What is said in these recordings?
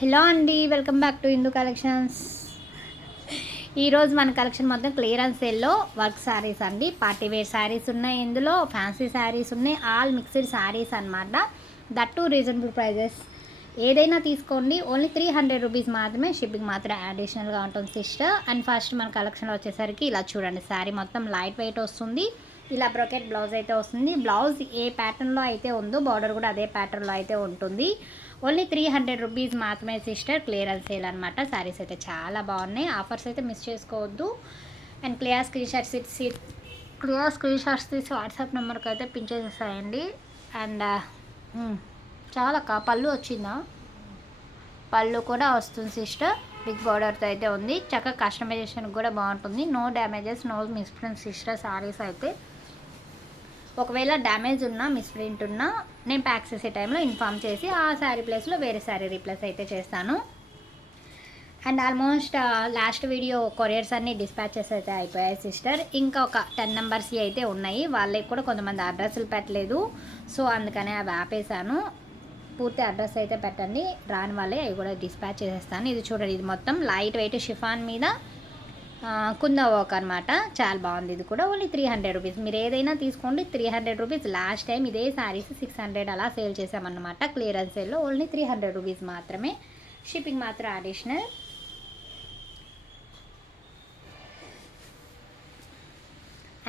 Hello అండి, welcome back to Hindu collections. ఈరోజు మన కలెక్షన్ మొత్తం క్లియరెన్స్ సేల్లో వర్క్ శారీస్ అండి. పార్టీ వేర్ శారీస్ ఉన్నాయి, ఇందులో ఫ్యాన్సీ శారీస్ ఉన్నాయి, ఆల్ మిక్స్డ్ శారీస్ అనమాట. That to reasonable prices. ఏదైనా తీసుకోండి, ఓన్లీ 300 రూపీస్ మాత్రమే. షిప్పింగ్ మాత్రం అడిషనల్గా ఉంటుంది సిస్టర్. అండ్ ఫస్ట్ మన కలెక్షన్లో వచ్చేసరికి ఇలా చూడండి, శారీ మొత్తం లైట్ వెయిట్ వస్తుంది. ఇలా బ్రోకెట్ బ్లౌజ్ అయితే వస్తుంది. బ్లౌజ్ ఏ ప్యాటర్న్లో అయితే ఉందో బార్డర్ కూడా అదే ప్యాటర్న్లో అయితే ఉంటుంది. ఓన్లీ 300 రూపీస్ మాత్రమే సిస్టర్. క్లియరెన్స్ సేల్ అనమాట. శారీస్ అయితే చాలా బాగున్నాయి. ఆఫర్స్ అయితే మిస్ చేసుకోవద్దు. అండ్ క్లియర్ స్క్రీన్ షాట్స్ తీసి వాట్సాప్ నెంబర్కి అయితే పిన్ చేసేసాయండి. అండ్ చాలా పళ్ళు వచ్చిందా, పళ్ళు కూడా వస్తుంది సిస్టర్. బిగ్ బార్డర్తో అయితే ఉంది. చక్కగా కస్టమైజేషన్ కూడా బాగుంటుంది. No damages, no misprint sister. Saris అయితే ఒకవేళ డ్యామేజ్ ఉన్నా, మిస్ప్రింట్ ఉన్నా నేను ప్యాక్ చేసే టైంలో ఇన్ఫామ్ చేసి ఆ శారీ ప్లేస్లో వేరే శారీ రీప్లేస్ అయితే చేస్తాను. And almost last video couriers అన్నీ డిస్పాచెస్ అయితే అయిపోయాయి సిస్టర్. ఇంకా ఒక 10 నెంబర్స్ అయితే ఉన్నాయి. వాళ్ళకి కూడా కొంతమంది అడ్రస్లు పెట్టలేదు, సో అందుకనే అవి ఆపేసాను. పూర్తి అడ్రస్ అయితే పెట్టండి, రాని వాళ్ళే అవి కూడా డిస్పాచ్ చేసేస్తాను. ఇది చూడండి, ఇది మొత్తం లైట్ వెయిట్ షిఫాన్ మీద కుంద వర్క్ అనమాట. చాలా బాగుంది. ఇది కూడా ఓన్లీ 300 రూపీస్. మీరు ఏదైనా తీసుకోండి, 300 రూపీస్. లాస్ట్ టైం ఇదే శారీస్ 600 అలా సేల్ చేసామన్నమాట. క్లియరెన్స్ సేల్లో ఓన్లీ 300 రూపీస్ మాత్రమే. షిప్పింగ్ మాత్రం అడిషనల్.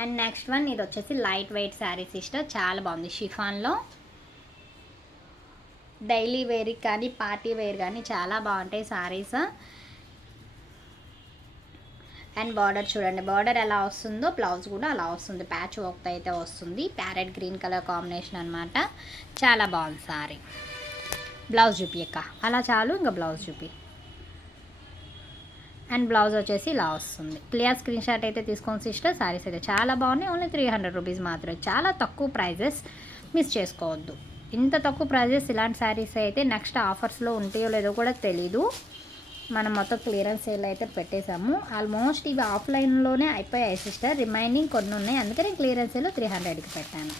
అండ్ నెక్స్ట్ వన్, ఇది వచ్చేసి లైట్ వెయిట్ శారీ సిస్టర్. చాలా బాగుంది. షిఫాన్లో డైలీ వేర్కి కానీ పార్టీ వేర్ కానీ చాలా బాగుంటాయి శారీస్. అండ్ బార్డర్ చూడండి, బార్డర్ ఎలా వస్తుందో బ్లౌజ్ కూడా అలా వస్తుంది. ప్యాచ్ వర్క్ అయితే వస్తుంది. ప్యారెట్ గ్రీన్ కలర్ కాంబినేషన్ అనమాట. చాలా బాగుంది సారీ. బ్లౌజ్ చూపి అక్క, అలా చాలు, ఇంకా బ్లౌజ్ చూపి. అండ్ బ్లౌజ్ వచ్చేసి ఇలా వస్తుంది. క్లియర్ స్క్రీన్ షాట్ అయితే తీసుకోండి సిస్టర్. శారీస్ అయితే చాలా బాగున్నాయి. ఓన్లీ 300 రూపీస్ మాత్రమే. చాలా తక్కువ ప్రైజెస్, మిస్ చేసుకోవద్దు. ఇంత తక్కువ ప్రైజెస్ ఇలాంటి శారీస్ అయితే నెక్స్ట్ ఆఫర్స్లో ఉంటాయో లేదో కూడా తెలీదు. మనం మొత్తం క్లియరెన్స్ సేల్ అయితే పెట్టేశాము. ఆల్మోస్ట్ ఇవి ఆఫ్లైన్లోనే అయిపోయాయి సిస్టర్. రిమైనింగ్ కొన్ని ఉన్నాయి, అందుకని క్లియరెన్స్ సేల్ 300కి పెట్టాను.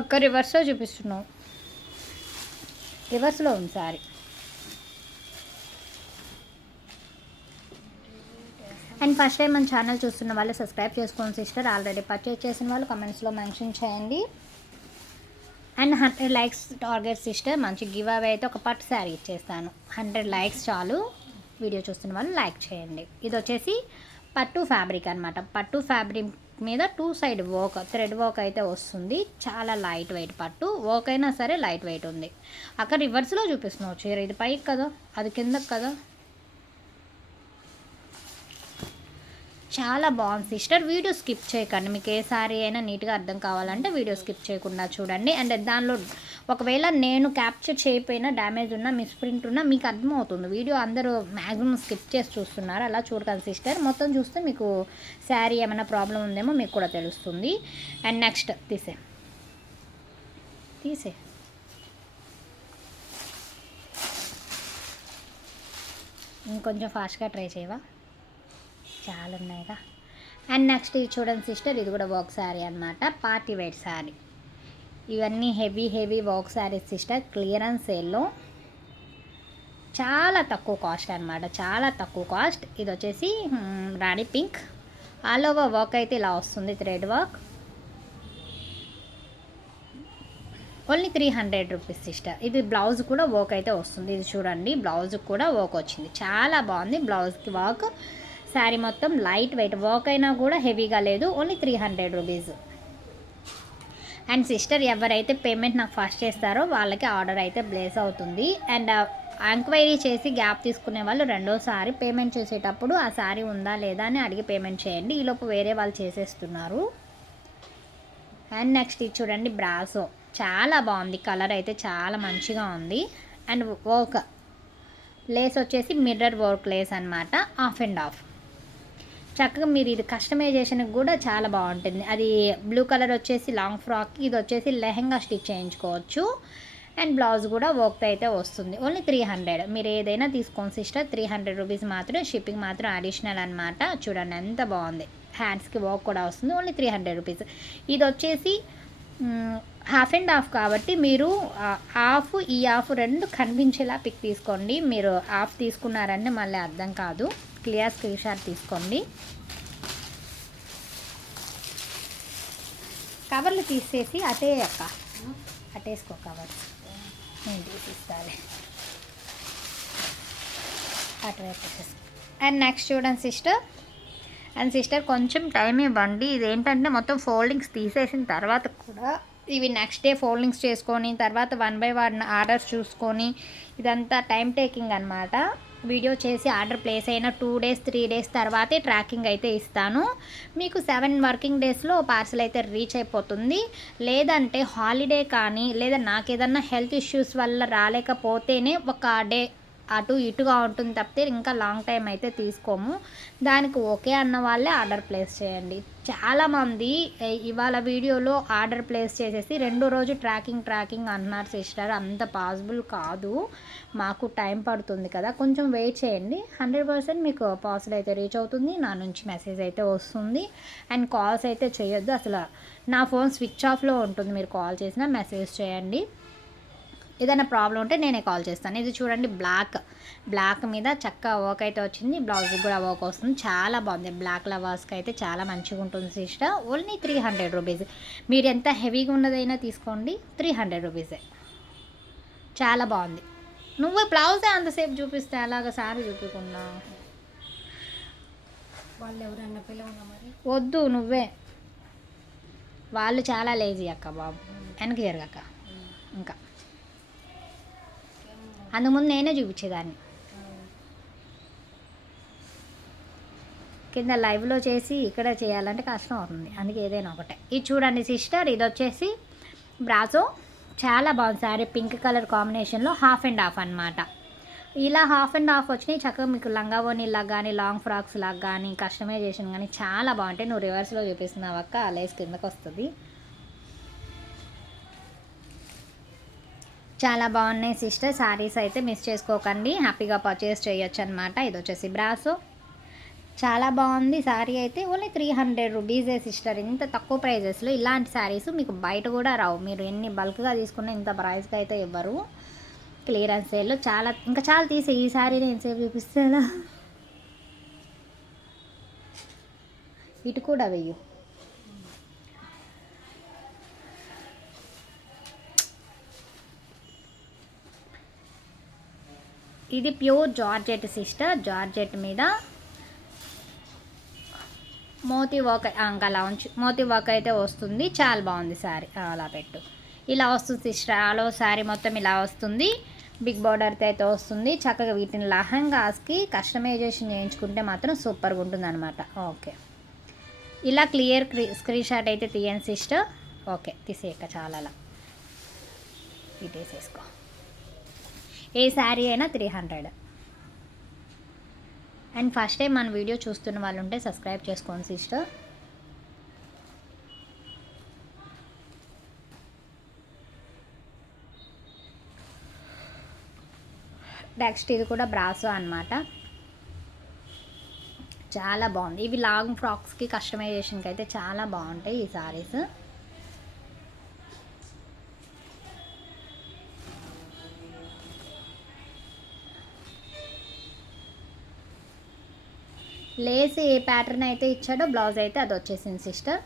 ఒక్క రివర్స్లో చూపిస్తున్నాం, రివర్స్లో ఉంది సారీ. అండ్ ఫస్ట్ టైం మన ఛానల్ చూస్తున్న వాళ్ళు సబ్స్క్రైబ్ చేసుకోండి సిస్టర్. ఆల్రెడీ పర్చేజ్ చేసిన వాళ్ళు కమెంట్స్లో మెన్షన్ చేయండి. And 100 likes target sister. మంచి గివ్ అవే అయితే ఒక పట్టు శారీ ఇచ్చేస్తాను. 100 లైక్స్ చాలు. వీడియో చూస్తున్న వాళ్ళు లైక్ చేయండి. ఇది వచ్చేసి పట్టు ఫ్యాబ్రిక్ అనమాట. పట్టు ఫ్యాబ్రిక్ మీద 2 సైడ్ వర్క్, థ్రెడ్ వర్క్ అయితే వస్తుంది. చాలా లైట్ వెయిట్ పట్టు. వర్క్ అయినా సరే లైట్ వెయిట్ ఉంది. అక్కడ రివర్స్లో చూపిస్తున్నావు చీర. ఇది పైకి కదా, అది కిందకి కదా. చాలా బాగుంది సిస్టర్. వీడియో స్కిప్ చేయకండి. మీకు ఏ సారీ అయినా నీట్గా అర్థం కావాలంటే వీడియో స్కిప్ చేయకుండా చూడండి. అండ్ దానిలో ఒకవేళ నేను క్యాప్చర్ చేయకపోయినా డ్యామేజ్ ఉన్నా, మిస్ప్రింట్ ఉన్నా మీకు అర్థమవుతుంది. వీడియో అందరూ మ్యాక్సిమం స్కిప్ చేసి చూస్తున్నారు, అలా చూడకండి సిస్టర్. మొత్తం చూస్తే మీకు శారీ ఏమైనా ప్రాబ్లం ఉందేమో మీకు కూడా తెలుస్తుంది. అండ్ నెక్స్ట్ తీసే ఇంకొంచెం ఫాస్ట్గా ట్రై చేయవా, చాలా ఉన్నాయిగా. అండ్ నెక్స్ట్ ఇది చూడండి సిస్టర్, ఇది కూడా వర్క్ శారీ అనమాట. Party wear sari. ఇవన్నీ heavy work saris sister. Clearance సేల్లో చాలా తక్కువ కాస్ట్ అనమాట, చాలా తక్కువ కాస్ట్. ఇది వచ్చేసి రాణి పింక్. ఆల్ ఓవర్ వర్క్ అయితే ఇలా వస్తుంది, thread work. Only 300 rupees sister. ఇది బ్లౌజ్ కూడా వర్క్ అయితే వస్తుంది. ఇది చూడండి, బ్లౌజ్ కూడా వర్క్ వచ్చింది. చాలా బాగుంది బ్లౌజ్కి వర్క్. శారీ మొత్తం లైట్ వెయిట్ వర్క్ అయినా కూడా హెవీగా లేదు. Only 300 rupees. అండ్ సిస్టర్, ఎవరైతే పేమెంట్ నాకు ఫస్ట్ చేస్తారో వాళ్ళకి ఆర్డర్ అయితే ప్లేస్ అవుతుంది. అండ్ ఎంక్వైరీ చేసి గ్యాప్ తీసుకునే వాళ్ళు రెండోసారి పేమెంట్ చేసేటప్పుడు ఆ శారీ ఉందా లేదా అని అడిగి పేమెంట్ చేయండి. ఈలోపు వేరే వాళ్ళు చేసేస్తున్నారు. అండ్ నెక్స్ట్ ఇది చూడండి, బ్రాసో. చాలా బాగుంది. కలర్ అయితే చాలా మంచిగా ఉంది. అండ్ వర్క్ లేస్ వచ్చేసి మిర్రర్ వర్క్ లేస్ అనమాట. Of and of. చక్కగా మీరు ఇది కస్టమైజేషన్కి కూడా చాలా బాగుంటుంది. అది బ్లూ కలర్ వచ్చేసి లాంగ్ ఫ్రాక్కి, ఇది వచ్చేసి లెహెంగా స్టిచ్ చేయించుకోవచ్చు. అండ్ బ్లౌజ్ కూడా వర్క్ అయితే వస్తుంది. ఓన్లీ 300. మీరు ఏదైనా తీసుకోండి సిస్టర్. 300 రూపీస్ మాత్రం. షిప్పింగ్ మాత్రం అడిషనల్ అనమాట. చూడండి ఎంత బాగుంది. హ్యాండ్స్కి వర్క్ కూడా వస్తుంది. Only 300 rupees. ఇది వచ్చేసి హాఫ్ అండ్ హాఫ్ కాబట్టి మీరు హాఫ్ ఈ హాఫ్ రెండు కనిపించేలా పిక్ తీసుకోండి. మీరు హాఫ్ తీసుకున్నారంటే మళ్ళీ అర్థం కాదు. క్లియర్ స్క్రీన్ షాట్ తీసుకోండి. కవర్లు తీసేసి అటే అక్క అటేసుకో కవర్స్ నేను తీసిస్తాను అటువైపు. అండ్ నెక్స్ట్ చూడండి సిస్టర్, అండ్ సిస్టర్ కొంచెం టైం ఇవ్వండి. ఇదేంటంటే మొత్తం ఫోల్డింగ్స్ తీసేసిన తర్వాత కూడా ఇవి నెక్స్ట్ డే ఫోల్డింగ్స్ చేసుకొని తర్వాత 1 by 1 ఆర్డర్స్ చూసుకొని ఇదంతా టైం టేకింగ్ అనమాట. వీడియో చేసి ఆర్డర్ ప్లేస్ అయిన 2 days 3 days తర్వాతే ట్రాకింగ్ అయితే ఇస్తాను. మీకు 7 working daysలో పార్సల్ అయితే రీచ్ అయిపోతుంది. లేదంటే హాలిడే కానీ లేదా నాకు ఏదన్నా హెల్త్ ఇష్యూస్ వల్ల రాలేకపోతేనే ఒక డే అటు ఇటుగా ఉంటుంది తప్పితే ఇంకా లాంగ్ టైం అయితే తీసుకోము. దానికి ఓకే అన్న వాళ్ళే ఆర్డర్ ప్లేస్ చేయండి. చాలామంది ఇవాళ వీడియోలో ఆర్డర్ ప్లేస్ చేసేసి రెండో రోజు ట్రాకింగ్ అంటున్నారు సిస్టర్. అంత పాసిబుల్ కాదు, మాకు టైం పడుతుంది కదా, కొంచెం వెయిట్ చేయండి. 100% మీకు పార్సల్ అయితే రీచ్ అవుతుంది. నా నుంచి మెసేజ్ అయితే వస్తుంది. అండ్ కాల్స్ అయితే చేయొద్దు అసలు, నా ఫోన్ స్విచ్ ఆఫ్లో ఉంటుంది. మీరు కాల్ చేసినా మెసేజ్ చేయండి. ఏదైనా ప్రాబ్లం ఉంటే నేనే కాల్ చేస్తాను. ఇది చూడండి బ్లాక్ మీద చక్క వర్క్ అయితే వచ్చింది. బ్లౌజ్ కూడా వర్క్ వస్తుంది. చాలా బాగుంది. బ్లాక్ లవర్స్కి అయితే చాలా మంచిగా ఉంటుంది సిస్టర్. Only 300 rupees. మీరు ఎంత హెవీగా ఉన్నదైనా తీసుకోండి, 300 రూపీసే. చాలా బాగుంది. నువ్వు బ్లౌజే అంతసేపు చూపిస్తే అలాగ సారీ చూపించకుండా వాళ్ళు ఎవరన్నా పిల్లవన్నా మరి వద్దు, నువ్వే. వాళ్ళు చాలా లేజీ అక్క బాబు, వెనక్కి జరగక్క. ఇంకా అందుముందు నేనే చూపించేదాన్ని. కింద లైవ్లో చేసి ఇక్కడ చేయాలంటే కష్టం అవుతుంది. అందుకే ఏదైనా ఒకటే. ఇది చూడండి సిస్టర్, ఇది వచ్చేసి బ్రాసో. చాలా బాగుంది శారీ. పింక్ కలర్ కాంబినేషన్లో హాఫ్ అండ్ హాఫ్ అనమాట. ఇలా హాఫ్ అండ్ హాఫ్ వచ్చినాయి చక్కగా. మీకు లంగావోనీలాగా కానీ లాంగ్ ఫ్రాక్స్ లాగా కానీ కస్టమైజేషన్ కానీ చాలా బాగుంటాయి. నువ్వు రివర్స్లో చూపిస్తున్నావు అక్క, ఆ లేస్ కిందకు వస్తుంది. చాలా బాగున్నాయి సిస్టర్. శారీస్ అయితే మిస్ చేసుకోకండి, హ్యాపీగా పర్చేస్ చేయొచ్చు అనమాట. ఇది వచ్చేసి బ్రాసో. చాలా బాగుంది శారీ అయితే. ఓన్లీ 300 రూపీసే సిస్టర్. ఇంత తక్కువ ప్రైజెస్లో ఇలాంటి శారీస్ మీకు బయట కూడా రావు. మీరు ఎన్ని బల్క్గా తీసుకున్నా ఇంత ప్రైస్కి అయితే ఇవ్వరు. క్లియరెన్స్ సేల్లో ఇంకా చాలా తీసే. ఈ శారీ నేను సేపు చూపిస్తాను. ఇటు కూడా వెయ్యు. ఇది ప్యూర్ జార్జెట్ సిస్టర్. జార్జెట్ మీద మోతీ వర్క్, అలా ఉంచి మోతీ వర్క్ అయితే వస్తుంది. చాలా బాగుంది శారీ. అలా పెట్టు. ఇలా వస్తుంది సిస్టర్. ఆలో శారీ మొత్తం ఇలా వస్తుంది. బిగ్ బార్డర్తో అయితే వస్తుంది. చక్కగా వీటిని లహంగాస్కి కస్టమైజేషన్ చేయించుకుంటే మాత్రం సూపర్గా ఉంటుంది అనమాట. ఓకే, ఇలా క్లియర్ స్క్రీన్ షాట్ అయితే తీయండి సిస్టర్. ఓకే, తీసేయక చాలా అలా తీసేసుకో. ఏ శారీ అయినా 300. అండ్ ఫస్ట్ టైం మన వీడియో చూస్తున్న వాళ్ళు ఉంటే సబ్స్క్రైబ్ చేసుకోండి సిస్టర్. నెక్స్ట్ ఇది కూడా బ్రాసో అనమాట. చాలా బాగుంది. ఇవి లాంగ్ ఫ్రాక్స్కి కస్టమైజేషన్కి అయితే చాలా బాగుంటాయి ఈ శారీస్. లేస్ ఏ ప్యాటర్న్ అయితే ఇచ్చాడో బ్లౌజ్ అయితే అది వచ్చేసింది సిస్టర్.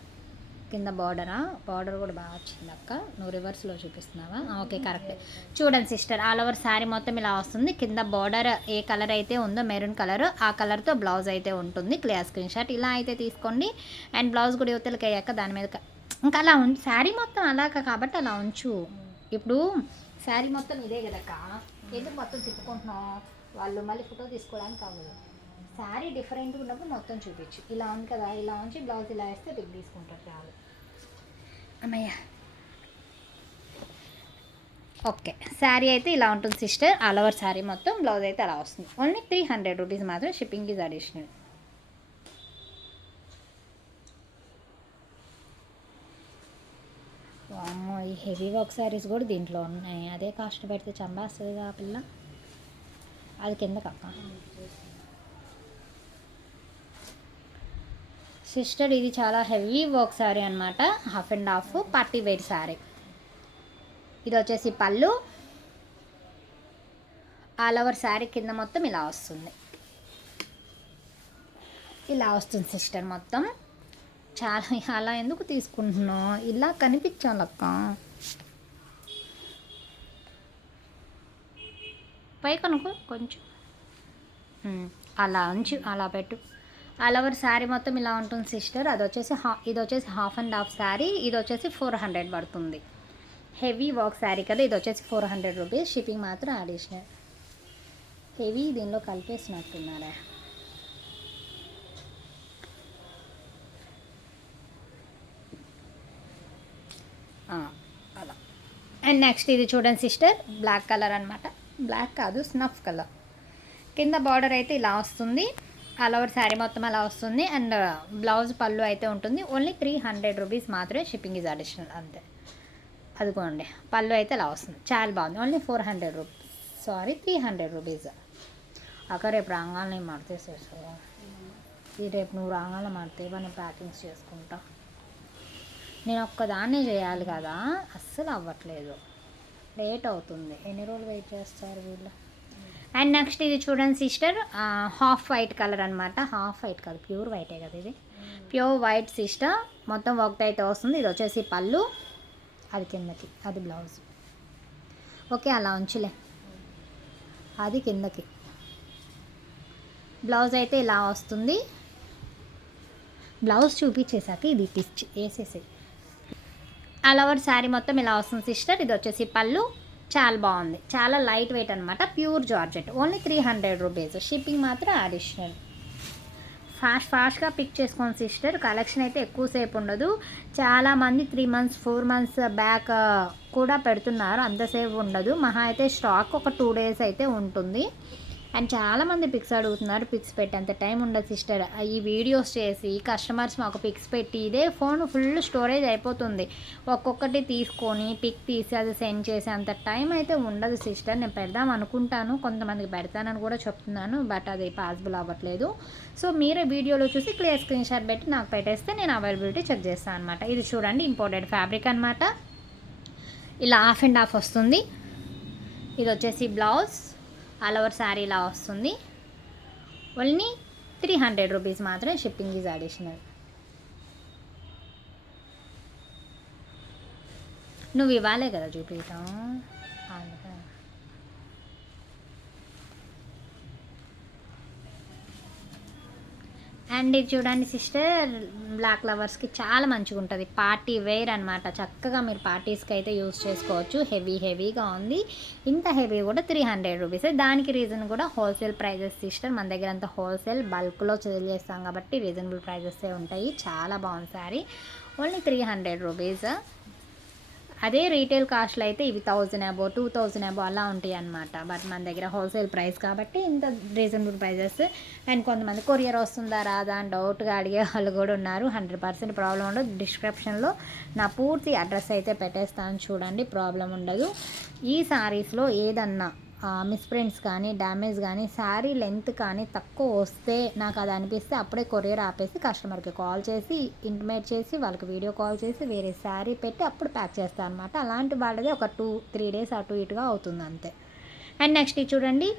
కింద బార్డర్ కూడా బాగా వచ్చింది అక్క. నువ్వు రివర్స్లో చూపిస్తున్నావా? Okay, correct. చూడండి సిస్టర్, ఆల్ ఓవర్ శారీ మొత్తం ఇలా వస్తుంది. కింద బార్డర్ ఏ కలర్ అయితే ఉందో మెరూన్ కలర్, ఆ కలర్తో బ్లౌజ్ అయితే ఉంటుంది. క్లియర్ స్క్రీన్ షాట్ ఇలా అయితే తీసుకోండి. అండ్ బ్లౌజ్ కూడా యువతలకి అయ్యాక దాని మీద ఇంకా అలా శారీ మొత్తం అలాగా కాబట్టి అలా ఉంచు. ఇప్పుడు శారీ మొత్తం ఇదే కదక్క, ఎందుకు మొత్తం తిప్పుకుంటున్నావు? వాళ్ళు మళ్ళీ ఫోటో తీసుకోవడానికి అవ్వదు. శారీ డిఫరెంట్గా ఉన్నప్పుడు మొత్తం చూపించు. ఇలా ఉంది కదా, ఇలా ఉంచి బ్లౌజ్ ఇలా వేస్తే పిక్ తీసుకుంటారు చాలు. అమ్మయ్య. ఓకే, శారీ అయితే ఇలా ఉంటుంది సిస్టర్. ఆల్ ఓవర్ శారీ మొత్తం బ్లౌజ్ అయితే అలా వస్తుంది. ఓన్లీ 300 రూపీస్ మాత్రం. Shipping is additional. అమ్మో, ఈ హెవీ వర్క్ శారీస్ కూడా దీంట్లో ఉన్నాయి. అదే కాస్ట్ పెడితే చంపేస్తుంది ఆ పిల్ల. అది కిందకక్క సిస్టర్. ఇది చాలా హెవీ వర్క్ శారీ అనమాట. Half and half party wear sari. ఇది వచ్చేసి పళ్ళు. ఆల్ ఓవర్ శారీ కింద మొత్తం ఇలా వస్తుంది. ఇలా వస్తుంది సిస్టర్ మొత్తం. చాలా అలా ఎందుకు తీసుకుంటున్నావు, ఇలా కనిపించాలక్క. పై కనుకో కొంచెం అలా ఉంచు, అలా పెట్టు. ఆల్ ఓవర్ శారీ మొత్తం ఇలా ఉంటుంది సిస్టర్. ఇది వచ్చేసి హాఫ్ అండ్ హాఫ్ శారీ. ఇది వచ్చేసి 400 పడుతుంది. హెవీ వర్క్ శారీ కదా. ఇది వచ్చేసి 400 రూపీస్. షిప్పింగ్ మాత్రం అడిషనల్. హెవీ దీనిలో కలిపేసినట్టున్నారా. అలా. అండ్ నెక్స్ట్ ఇది చూడండి సిస్టర్, బ్లాక్ కలర్ అనమాట. బ్లాక్ కాదు, స్నఫ్ కలర్. కింద బార్డర్ అయితే ఇలా వస్తుంది. ఆల్ ఓవర్ శారీ మొత్తం అలా వస్తుంది. అండ్ బ్లౌజ్ పళ్ళు అయితే ఉంటుంది. ఓన్లీ 300 రూపీస్ మాత్రమే. షిప్పింగ్ ఈజ్ అడిషనల్ అంతే. అదిగోండి పళ్ళు అయితే అలా వస్తుంది. చాలా బాగుంది. Only 400 rupees, sorry 300 rupees. అక్క రేపు రాగానే మడతేసేసావు. ఈ రేపు నువ్వు రాగానే మడితే నేను ప్యాకింగ్స్ చేసుకుంటా. నేను ఒక్కదాన్నే చేయాలి కదా, అస్సలు అవ్వట్లేదు, లేట్ అవుతుంది. ఎన్ని రోజులు వెయిట్ చేస్తారు వీళ్ళు. అండ్ నెక్స్ట్ ఇది చూడండి సిస్టర్, హాఫ్ వైట్ కలర్ అనమాట. హాఫ్ వైట్ కాదు, ప్యూర్ వైటే కదా ఇది. Pure white sister. మొత్తం వర్క్ అయితే వస్తుంది. ఇది వచ్చేసి పళ్ళు, అది కిందకి, అది బ్లౌజ్. ఓకే అలా ఉంచులే, అది కిందకి. బ్లౌజ్ అయితే ఇలా వస్తుంది. బ్లౌజ్ చూపించేసాక ఇది టిచ్ వేసేసి. ఆల్ ఓవర్ శారీ మొత్తం ఇలా వస్తుంది సిస్టర్. ఇది వచ్చేసి పళ్ళు. చాలా బాగుంది, చాలా లైట్ వెయిట్ అనమాట. Pure georgette. Only 300 rupees. Shipping మాత్రం అడిషనల్. ఫాస్ట్గా పిక్ చేసుకోండి సిస్టర్. కలెక్షన్ అయితే ఎక్కువసేపు ఉండదు. చాలామంది 3 months 4 months బ్యాక్ కూడా పెడుతున్నారు. అంతసేపు ఉండదు. మహా అయితే స్టాక్ ఒక 2 days అయితే ఉంటుంది. అండ్ చాలామంది పిక్స్ అడుగుతున్నారు. పిక్స్ పెట్టేంత టైం ఉండదు సిస్టర్. ఈ వీడియోస్ చేసి కస్టమర్స్ మాకు పిక్స్ పెట్టి ఇదే ఫోన్ ఫుల్ స్టోరేజ్ అయిపోతుంది. ఒక్కొక్కటి తీసుకొని పిక్ తీసి అది సెండ్ చేసి అంత టైం అయితే ఉండదు సిస్టర్. నేను పెడదాం అనుకుంటాను, కొంతమందికి పెడతానని కూడా చెప్తున్నాను, బట్ అది పాసిబుల్ అవ్వట్లేదు. సో మీరే వీడియోలో చూసి క్లియర్ స్క్రీన్ షాట్ పెట్టి నాకు పెట్టేస్తే నేను అవైలబిలిటీ చెక్ చేస్తాను అనమాట. ఇది చూడండి ఇంపోర్టెడ్ ఫ్యాబ్రిక్ అనమాట. ఇలా హాఫ్ అండ్ హాఫ్ వస్తుంది. ఇది వచ్చేసి బ్లౌజ్. ఆల్ ఓవర్ శారీ ఇలా వస్తుంది. ఓన్లీ 300 రూపీస్ మాత్రమే. Shipping is additional. నువ్వు ఇవ్వాలే కదా చూపిస్తాం. అండ్ ఇది చూడండి సిస్టర్, బ్లాక్ లవర్స్కి చాలా మంచిగా ఉంటుంది. పార్టీ వేర్ అనమాట. చక్కగా మీరు పార్టీస్కి అయితే యూస్ చేసుకోవచ్చు. హెవీగా ఉంది. ఇంత హెవీ కూడా 300 రూపీస్. దానికి రీజన్ కూడా హోల్సేల్ ప్రైజెస్ సిస్టర్. మన దగ్గర అంతా హోల్సేల్ బల్క్లో సేల్ చేస్తాం కాబట్టి రీజనబుల్ ప్రైజెసే ఉంటాయి. చాలా బాగుంది శారీ. Only 300 rupees. అదే రీటైల్ కాస్ట్లో అయితే ఇవి 1000 అబోవ్ 2000 అబోవ్ అలా ఉంటాయి అన్నమాట. బట్ మన దగ్గర హోల్సేల్ ప్రైస్ కాబట్టి ఇంత రీజనబుల్ ప్రైజెస్. అండ్ కొంతమంది కొరియర్ వస్తుందా రాదా అని డౌట్గా అడిగే వాళ్ళు కూడా ఉన్నారు. 100% ప్రాబ్లం ఉండదు. డిస్క్రిప్షన్లో నా పూర్తి అడ్రస్ అయితే పెట్టేస్తాను, చూడండి, ప్రాబ్లం ఉండదు. ఈ శారీస్లో ఏదన్నా మిస్ప్రింట్స్ కానీ డ్యామేజ్ కానీ శారీ లెంత్ కానీ తక్కువ వస్తే నాకు అది అనిపిస్తే అప్పుడే కొరియర్ ఆపేసి కస్టమర్కి కాల్ చేసి ఇంటిమేట్ చేసి వాళ్ళకి వీడియో కాల్ చేసి వేరే శారీ పెట్టి అప్పుడు ప్యాక్ చేస్తాను అనమాట. అలాంటి వాళ్ళదే ఒక 2-3 days అటు ఇటుగా అవుతుంది అంతే. అండ్ నెక్స్ట్ ఇది చూడండి,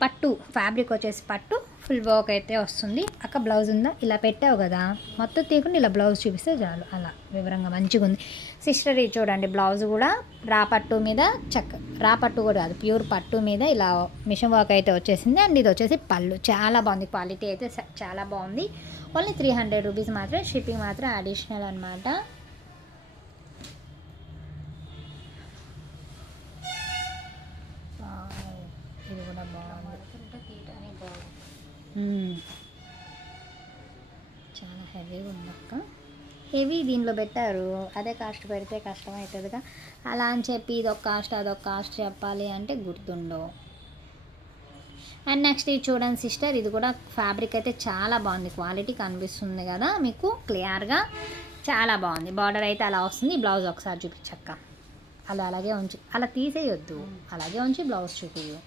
పట్టు ఫ్యాబ్రిక్ వచ్చేసి పట్టు ఫుల్ వర్క్ అయితే వస్తుంది. అక్క బ్లౌజ్ ఉందా, ఇలా పెట్టావు కదా, మొత్తం తీయకుండా ఇలా బ్లౌజ్ చూపిస్తే చాలు, అలా వివరంగా మంచిగా ఉంది సిస్టర్. ఇది చూడండి బ్లౌజ్ కూడా రా పట్టు మీద రా పట్టు కూడా కాదు, ప్యూర్ పట్టు మీద ఇలా మిషన్ వర్క్ అయితే వచ్చేసింది. అండ్ ఇది వచ్చేసి పళ్ళు. చాలా బాగుంది, క్వాలిటీ అయితే చాలా బాగుంది. ఓన్లీ 300 రూపీస్ మాత్రమే. షిప్పింగ్ మాత్రం అడిషనల్ అనమాట. ఇది కూడా బాగుంది, చాలా హెవీగా ఉంది అక్క. హెవీ దీనిలో పెట్టారు, అదే కాస్ట్ పెడితే కష్టం అవుతుందిగా. అలా అని చెప్పి ఇదొక కాస్ట్ అదొక కాస్ట్ చెప్పాలి అంటే గుర్తుండవు. అండ్ నెక్స్ట్ ఇది చూడండి సిస్టర్, ఇది కూడా ఫ్యాబ్రిక్ అయితే చాలా బాగుంది. క్వాలిటీ కనిపిస్తుంది కదా మీకు క్లియర్గా, చాలా బాగుంది. బార్డర్ అయితే అలా వస్తుంది. బ్లౌజ్ ఒకసారి చూపించక్క. అలాగే ఉంచి, అలా తీసేయొద్దు, అలాగే ఉంచి బ్లౌజ్ చూపించు.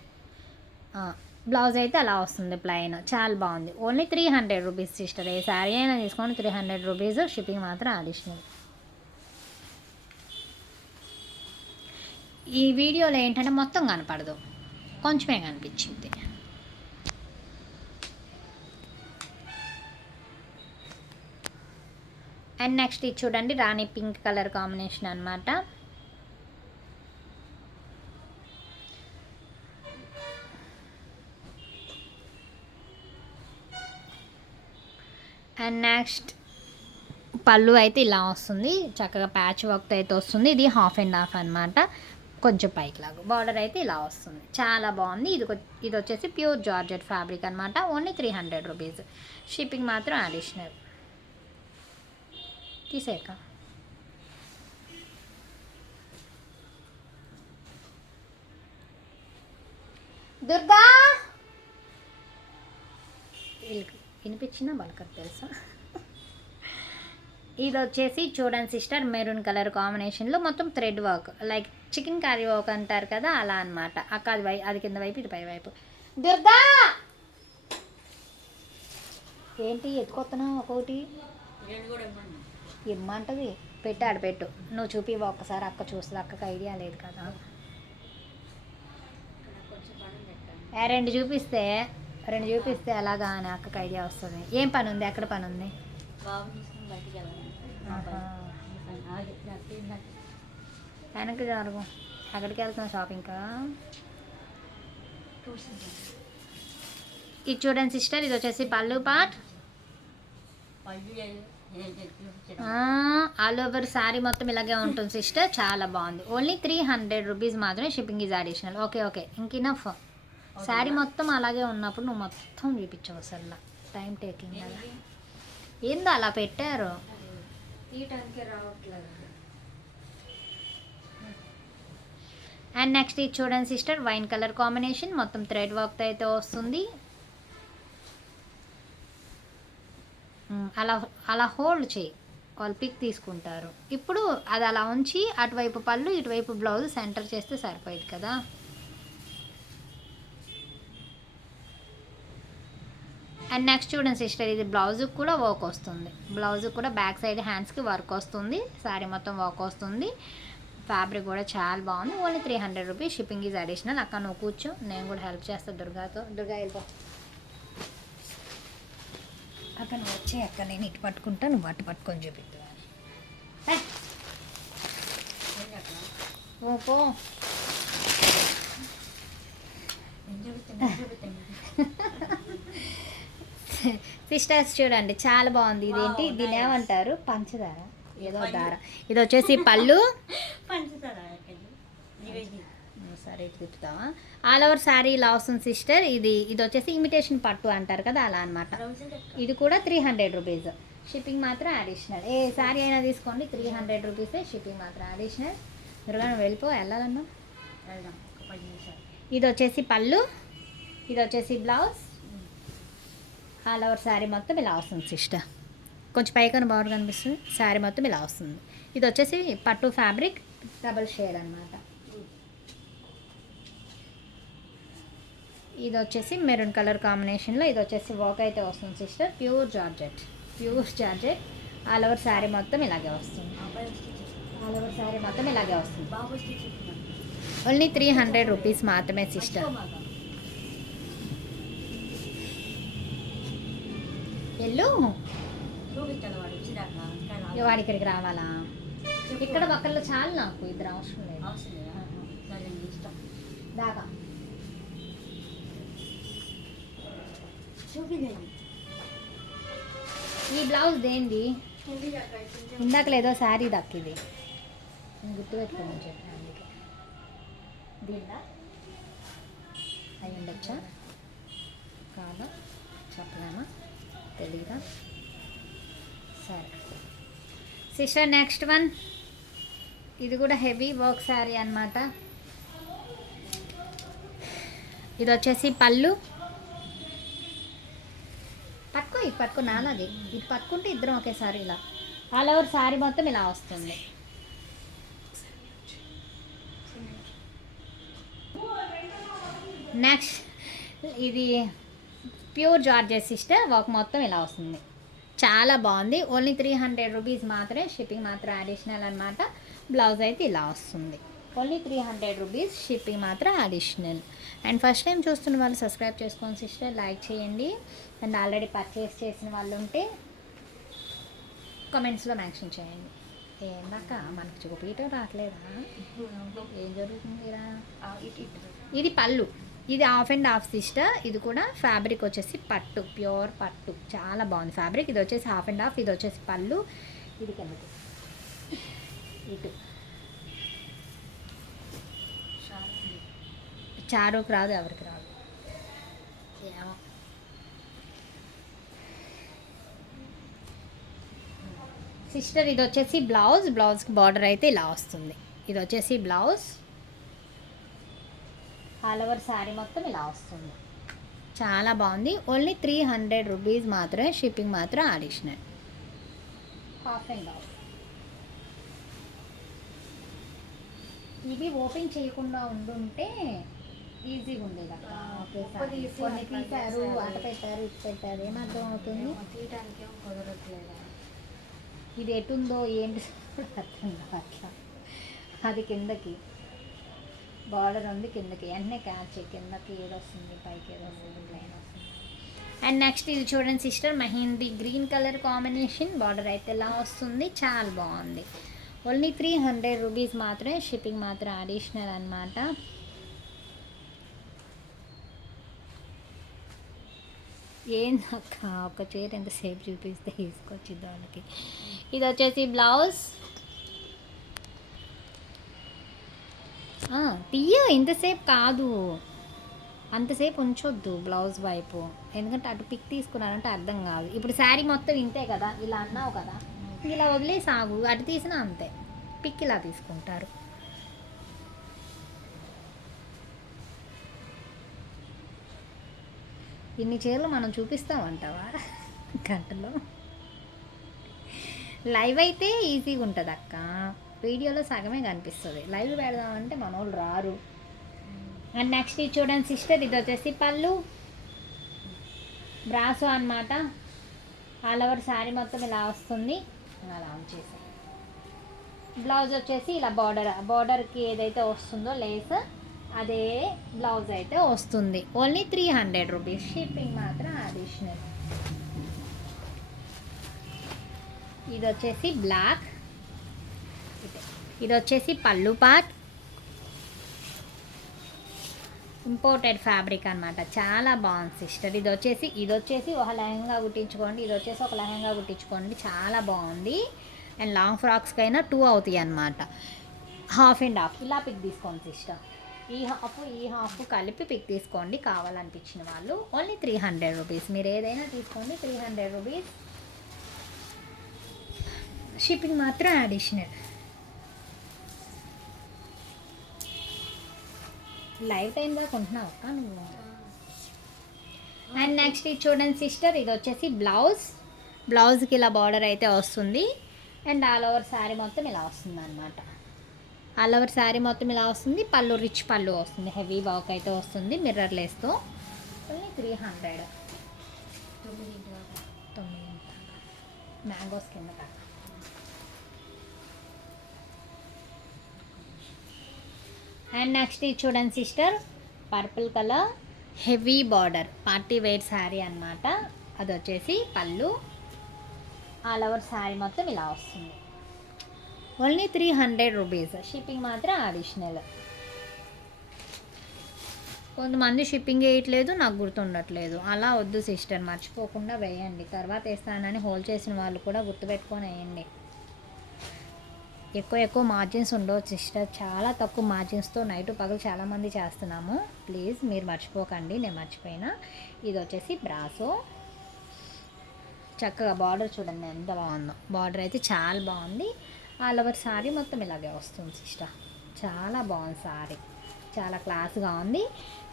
బ్లౌజ్ అయితే అలా వస్తుంది ప్లెయిన్. చాలా బాగుంది. Only 300 rupees sister. ఏ శారీ అయినా తీసుకోండి 300 రూపీస్. షిప్పింగ్ మాత్రం అడిషనల్. ఈ వీడియోలో ఏంటంటే మొత్తం కనపడదు, కొంచెమే కనిపించింది. అండ్ నెక్స్ట్ ఇది చూడండి, రాణి పింక్ కలర్ కాంబినేషన్ అనమాట. అండ్ నెక్స్ట్ పళ్ళు అయితే ఇలా వస్తుంది, చక్కగా ప్యాచ్ వర్క్తో అయితే వస్తుంది. ఇది హాఫ్ అండ్ హాఫ్ అనమాట, కొంచెం పైకి లాగా. బార్డర్ అయితే ఇలా వస్తుంది, చాలా బాగుంది. ఇది వచ్చేసి ప్యూర్ జార్జెట్ ఫ్యాబ్రిక్ అనమాట. Only 300 rupees. షిప్పింగ్ మాత్రం అడిషనల్. తీసేక దుర్గా వినిపించిన బల్కర్ తెలుసా. ఇది వచ్చేసి చూడండి సిస్టర్, మెరూన్ కలర్ కాంబినేషన్లో మొత్తం thread work, like chicken curry work అంటారు కదా, అలా అనమాట. అక్క అది కింద వైపు, ఇటు పై వైపు. దుర్గా ఏంటి ఎత్తుకొస్తున్నావు? ఒకటి ఇమ్మంటది, పెట్టాడు పెట్టు. నువ్వు చూపివా ఒక్కసారి, అక్క చూస్తుంది. అక్కకి ఐడియా లేదు కదా. రెండు చూపిస్తే అలాగా అని అక్కకి ఐడియా వస్తుంది. ఏం పని ఉంది? ఎక్కడ పని ఉంది? వెనక్కి జరుగు. ఎక్కడికి వెళ్తున్నావు? షాపింగ్కా? ఇది చూడండి సిస్టర్, ఇది వచ్చేసి పళ్ళు పార్ట్. ఆల్ ఓవర్ శారీ మొత్తం ఇలాగే ఉంటుంది సిస్టర్, చాలా బాగుంది. ఓన్లీ 300 రూపీస్ మాత్రమే. Shipping is additional. ఓకే ఇంక ఇనఫ్. శారీ మొత్తం అలాగే ఉన్నప్పుడు నువ్వు మొత్తం చూపించవు అసలు, టైం టేకింగ్ కదా. ఏందో అలా పెట్టారు. అండ్ నెక్స్ట్ ఇది చూడండి సిస్టర్, వైన్ కలర్ కాంబినేషన్, మొత్తం థ్రెడ్ వర్క్తో అయితే వస్తుంది. అలా హోల్డ్ చేయి, వాళ్ళు పిక్ తీసుకుంటారు. ఇప్పుడు అది అలా ఉంచి అటువైపు పళ్ళు ఇటువైపు బ్లౌజ్ సెంటర్ చేస్తే సరిపోయింది కదా. అండ్ నెక్స్ట్ చూడండి సిస్టర్, ఇది బ్లౌజ్కి కూడా వర్క్ వస్తుంది. బ్లౌజ్కి కూడా బ్యాక్ సైడ్ హ్యాండ్స్కి వర్క్ వస్తుంది. శారీ మొత్తం వర్క్ వస్తుంది. ఫ్యాబ్రిక్ కూడా చాలా బాగుంది. Only 300 rupees. Shipping is additional. అక్క నువ్వు కూర్చో, నేను కూడా హెల్ప్ చేస్తాను దుర్గాతో. దుర్గా వెళ్ళిపో. అక్క నువ్వు వచ్చే, అక్క నేను ఇటు పట్టుకుంటా, నువ్వు అటు పట్టుకొని చూపిద్దు. పో సిస్టర్స్ చూడండి, చాలా బాగుంది. ఇదేంటి, దీని ఏమంటారు? పంచదార ఏదో దార. ఇది వచ్చేసి పళ్ళు. సరే ఇటు తిప్పుతావా? ఆల్ ఓవర్ శారీ ఇలా వస్తుంది సిస్టర్. ఇది వచ్చేసి ఇమిటేషన్ పట్టు అంటారు కదా, అలా అనమాట. ఇది కూడా 300 రూపీస్. షిప్పింగ్ మాత్రం అడిషనల్. ఏ శారీ అయినా తీసుకోండి, 300 రూపీసే. షిప్పింగ్ మాత్రం అడిషనల్. మీరు వెళ్ళిపో, వెళ్ళాలన్నా. ఇది వచ్చేసి పళ్ళు, ఇది వచ్చేసి బ్లౌజ్. ఆల్ ఓవర్ శారీ మొత్తం ఇలా వస్తుంది సిస్టర్. కొంచెం పైకన బాగా కనిపిస్తుంది. శారీ మొత్తం ఇలా వస్తుంది. ఇది వచ్చేసి పట్టు ఫ్యాబ్రిక్, డబల్ షేడ్ అనమాట. ఇది వచ్చేసి మెరూన్ కలర్ కాంబినేషన్లో, ఇది వచ్చేసి వర్క్ అయితే వస్తుంది sister. Pure georgette. All over sari మొత్తం ఇలాగే వస్తుంది. ఓన్లీ 300 రూపీస్ మాత్రమే సిస్టర్. ఎల్లు వాడి ఇక్కడికి రావాలా? ఇక్కడ ఒకళ్ళు చాలు, నాకు ఇద్దరు అవసరం లేదు. దాకా ఈ బ్లౌజ్ దేంది? ఇందాక లేదో శారీ దక్కిది, గుర్తుపెట్టుకోమని చెప్పాను. అందుకే దీందా అయి ఉండొచ్చా కాదా చెప్పలేమా, తెలీదా? సరే సిస్టర్, నెక్స్ట్ వన్. ఇది కూడా హెవీ వర్క్ శారీ అనమాట. ఇది వచ్చేసి పళ్ళు. పట్టుకో నాలాది. ఇది పట్టుకుంటే ఇద్దరం ఒకేసారి ఇలా. ఆల్ ఓవర్ శారీ మొత్తం ఇలా వస్తుంది. నెక్స్ట్ ఇది ప్యూర్ జార్జెట్ సిస్టర్. వర్క్ మొత్తం ఇలా వస్తుంది, చాలా బాగుంది. ఓన్లీ 300 రూపీస్ మాత్రమే. షిప్పింగ్ మాత్రం అడిషనల్ అనమాట. బ్లౌజ్ అయితే ఇలా వస్తుంది. ఓన్లీ 300 రూపీస్, షిప్పింగ్ మాత్రం అడిషనల్. అండ్ ఫస్ట్ టైం చూస్తున్న వాళ్ళు సబ్స్క్రైబ్ చేసుకోండి సిస్టర్, లైక్ చేయండి. అండ్ ఆల్రెడీ పర్చేస్ చేసిన వాళ్ళు ఉంటే కామెంట్స్లో మెన్షన్ చేయండి. ఏందాక మనకి చూపించడం రావట్లేదా? ఏం జరుగుతుందిరా? ఇది పళ్ళు, ఇది హాఫ్ అండ్ హాఫ్ సిస్టర్. ఇది కూడా ఫ్యాబ్రిక్ వచ్చేసి పట్టు, ప్యూర్ పట్టు, చాలా బాగుంది ఫ్యాబ్రిక్. ఇది వచ్చేసి హాఫ్ అండ్ హాఫ్, ఇది వచ్చేసి పళ్ళు. ఇది కిందకి ఇటు చారుకు రాదు, ఎవరికి రాదు ఏమో. సిస్టర్ ఇది వచ్చేసి బ్లౌజ్కి బార్డర్ అయితే ఇలా వస్తుంది. ఇది వచ్చేసి బ్లౌజ్, ఆల్ ఓవర్ శారీ మొత్తం ఇలా వస్తుంది. చాలా బాగుంది. ఓన్లీ 300 రూపీస్ మాత్రమే, షిప్పింగ్ మాత్రం అడిషనల్. Half and half. ఇవి ఓపెన్ చేయకుండా ఉండుంటే ఈజీగా ఉండేది అక్క. కొన్ని తీశారు, అట పెట్టారు, ఇటు పెట్టారు, ఏమర్థం అవుతుంది? తీయడానికి ఏం కుదరట్లేదు. ఇది ఎటుందో ఏంటి అర్థం అట్లా. అది కిందకి బార్డర్ ఉంది, కిందకి వెంటనే క్యాచ్, కిందకి ఏదొస్తుంది, పైకి ఏదొస్తుంది, ప్లైన్ వస్తుంది. అండ్ నెక్స్ట్ ఇది చూడండి sister, mehndi green colour combination, border అయితే ఇలా వస్తుంది, చాలా బాగుంది. ఓన్లీ 300 రూపీస్ మాత్రమే, షిప్పింగ్ మాత్రం అడిషనల్ అనమాట. ఏందక్క ఒక చీర ఎంతసేపు చూపిస్తే తీసుకొచ్చి దానికి. ఇది వచ్చేసి బ్లౌజ్. తీయ, ఇంతసేపు కాదు, అంతసేపు ఉంచొద్దు బ్లౌజ్ వైపు, ఎందుకంటే అటు పిక్ తీసుకున్నారంటే అర్థం కాదు. ఇప్పుడు శారీ మొత్తం ఇంతే కదా, ఇలా అన్నావు కదా, ఇలా వదిలేసి ఆగు, అటు తీసినా అంతే, పిక్ ఇలా తీసుకుంటారు. ఇన్ని చీరలు మనం చూపిస్తామంటావా గంటలో? లైవ్ అయితే ఈజీగా ఉంటుంది అక్క, వీడియోలో సగమే కనిపిస్తుంది. లైవ్ పెడదామంటే మన వాళ్ళు రారు. అండ్ నెక్స్ట్ ఇది చూడండి సిస్టర్, ఇది వచ్చేసి పళ్ళు, బ్రాసో అనమాట. ఆల్ ఓవర్ శారీ మొత్తం ఇలా వస్తుంది, అలా వచ్చేసి బ్లౌజ్ వచ్చేసి ఇలా బార్డర్కి ఏదైతే వస్తుందో లేస్, అదే బ్లౌజ్ అయితే వస్తుంది. ఓన్లీ 300 రూపీస్, షిప్పింగ్ మాత్రం అడిషనల్. ఇది వచ్చేసి బ్లాక్, ఇది వచ్చేసి పళ్ళు పార్ట్, ఇంపోర్టెడ్ ఫ్యాబ్రిక్ అనమాట, చాలా బాగుంది సిస్టర్. ఇది వచ్చేసి ఒక లెహంగా కుట్టించుకోండి, ఇది వచ్చేసి ఒక లెహంగా కుట్టించుకోండి, చాలా బాగుంది. అండ్ లాంగ్ ఫ్రాక్స్కి అయినా 2 అవుతాయి అనమాట. హాఫ్ అండ్ హాఫ్ ఇలా పిక్ తీసుకోండి సిస్టర్, ఈ హాఫ్ కలిపి పిక్ తీసుకోండి కావాలనిపించిన వాళ్ళు. ఓన్లీ 300 రూపీస్, మీరు ఏదైనా తీసుకోండి, 300 రూపీస్, షిప్పింగ్ మాత్రం అడిషనల్. లైవ్ టైం దాకా ఉంటున్నావు అక్క నువ్వు. అండ్ నెక్స్ట్ ఇది చూడండి సిస్టర్, ఇది వచ్చేసి బ్లౌజ్కి ఇలా బార్డర్ అయితే వస్తుంది. అండ్ ఆల్ ఓవర్ శారీ మొత్తం ఇలా వస్తుంది అనమాట. ఆల్ ఓవర్ శారీ మొత్తం ఇలా వస్తుంది. పళ్ళు రిచ్ పళ్ళు వస్తుంది, హెవీ వర్క్ అయితే వస్తుంది మిర్రర్ లేస్తో. ఓన్లీ 300. 9 మ్యాంగోస్ కింద. అండ్ నెక్స్ట్ ఇది చూడండి sister, purple colour heavy border party wear sari అనమాట. అది వచ్చేసి పళ్ళు, ఆల్ ఓవర్ శారీ మొత్తం ఇలా వస్తుంది. ఓన్లీ 300 రూపీస్, షిప్పింగ్ మాత్రం అడిషనల్. కొంతమంది షిప్పింగ్ వేయట్లేదు, నాకు గుర్తుండట్లేదు, అలా వద్దు సిస్టర్, మర్చిపోకుండా వేయండి. తర్వాత వేస్తానని హోల్డ్ చేసిన వాళ్ళు కూడా గుర్తుపెట్టుకొని వేయండి. ఎక్కువ మార్జిన్స్ ఉండవు సిస్టర్, చాలా తక్కువ మార్జిన్స్తో నైట్ పగలు చాలామంది చేస్తున్నాము. ప్లీజ్ మీరు మర్చిపోకండి, నేను మర్చిపోయినా. ఇది వచ్చేసి బ్రాసో, చక్కగా బార్డర్ చూడండి ఎంత బాగుందో, బార్డర్ అయితే చాలా బాగుంది. ఆల్ ఓవర్ శారీ మొత్తం ఇలాగే వస్తుంది సిస్టర్, చాలా బాగుంది శారీ, చాలా క్లాస్గా ఉంది.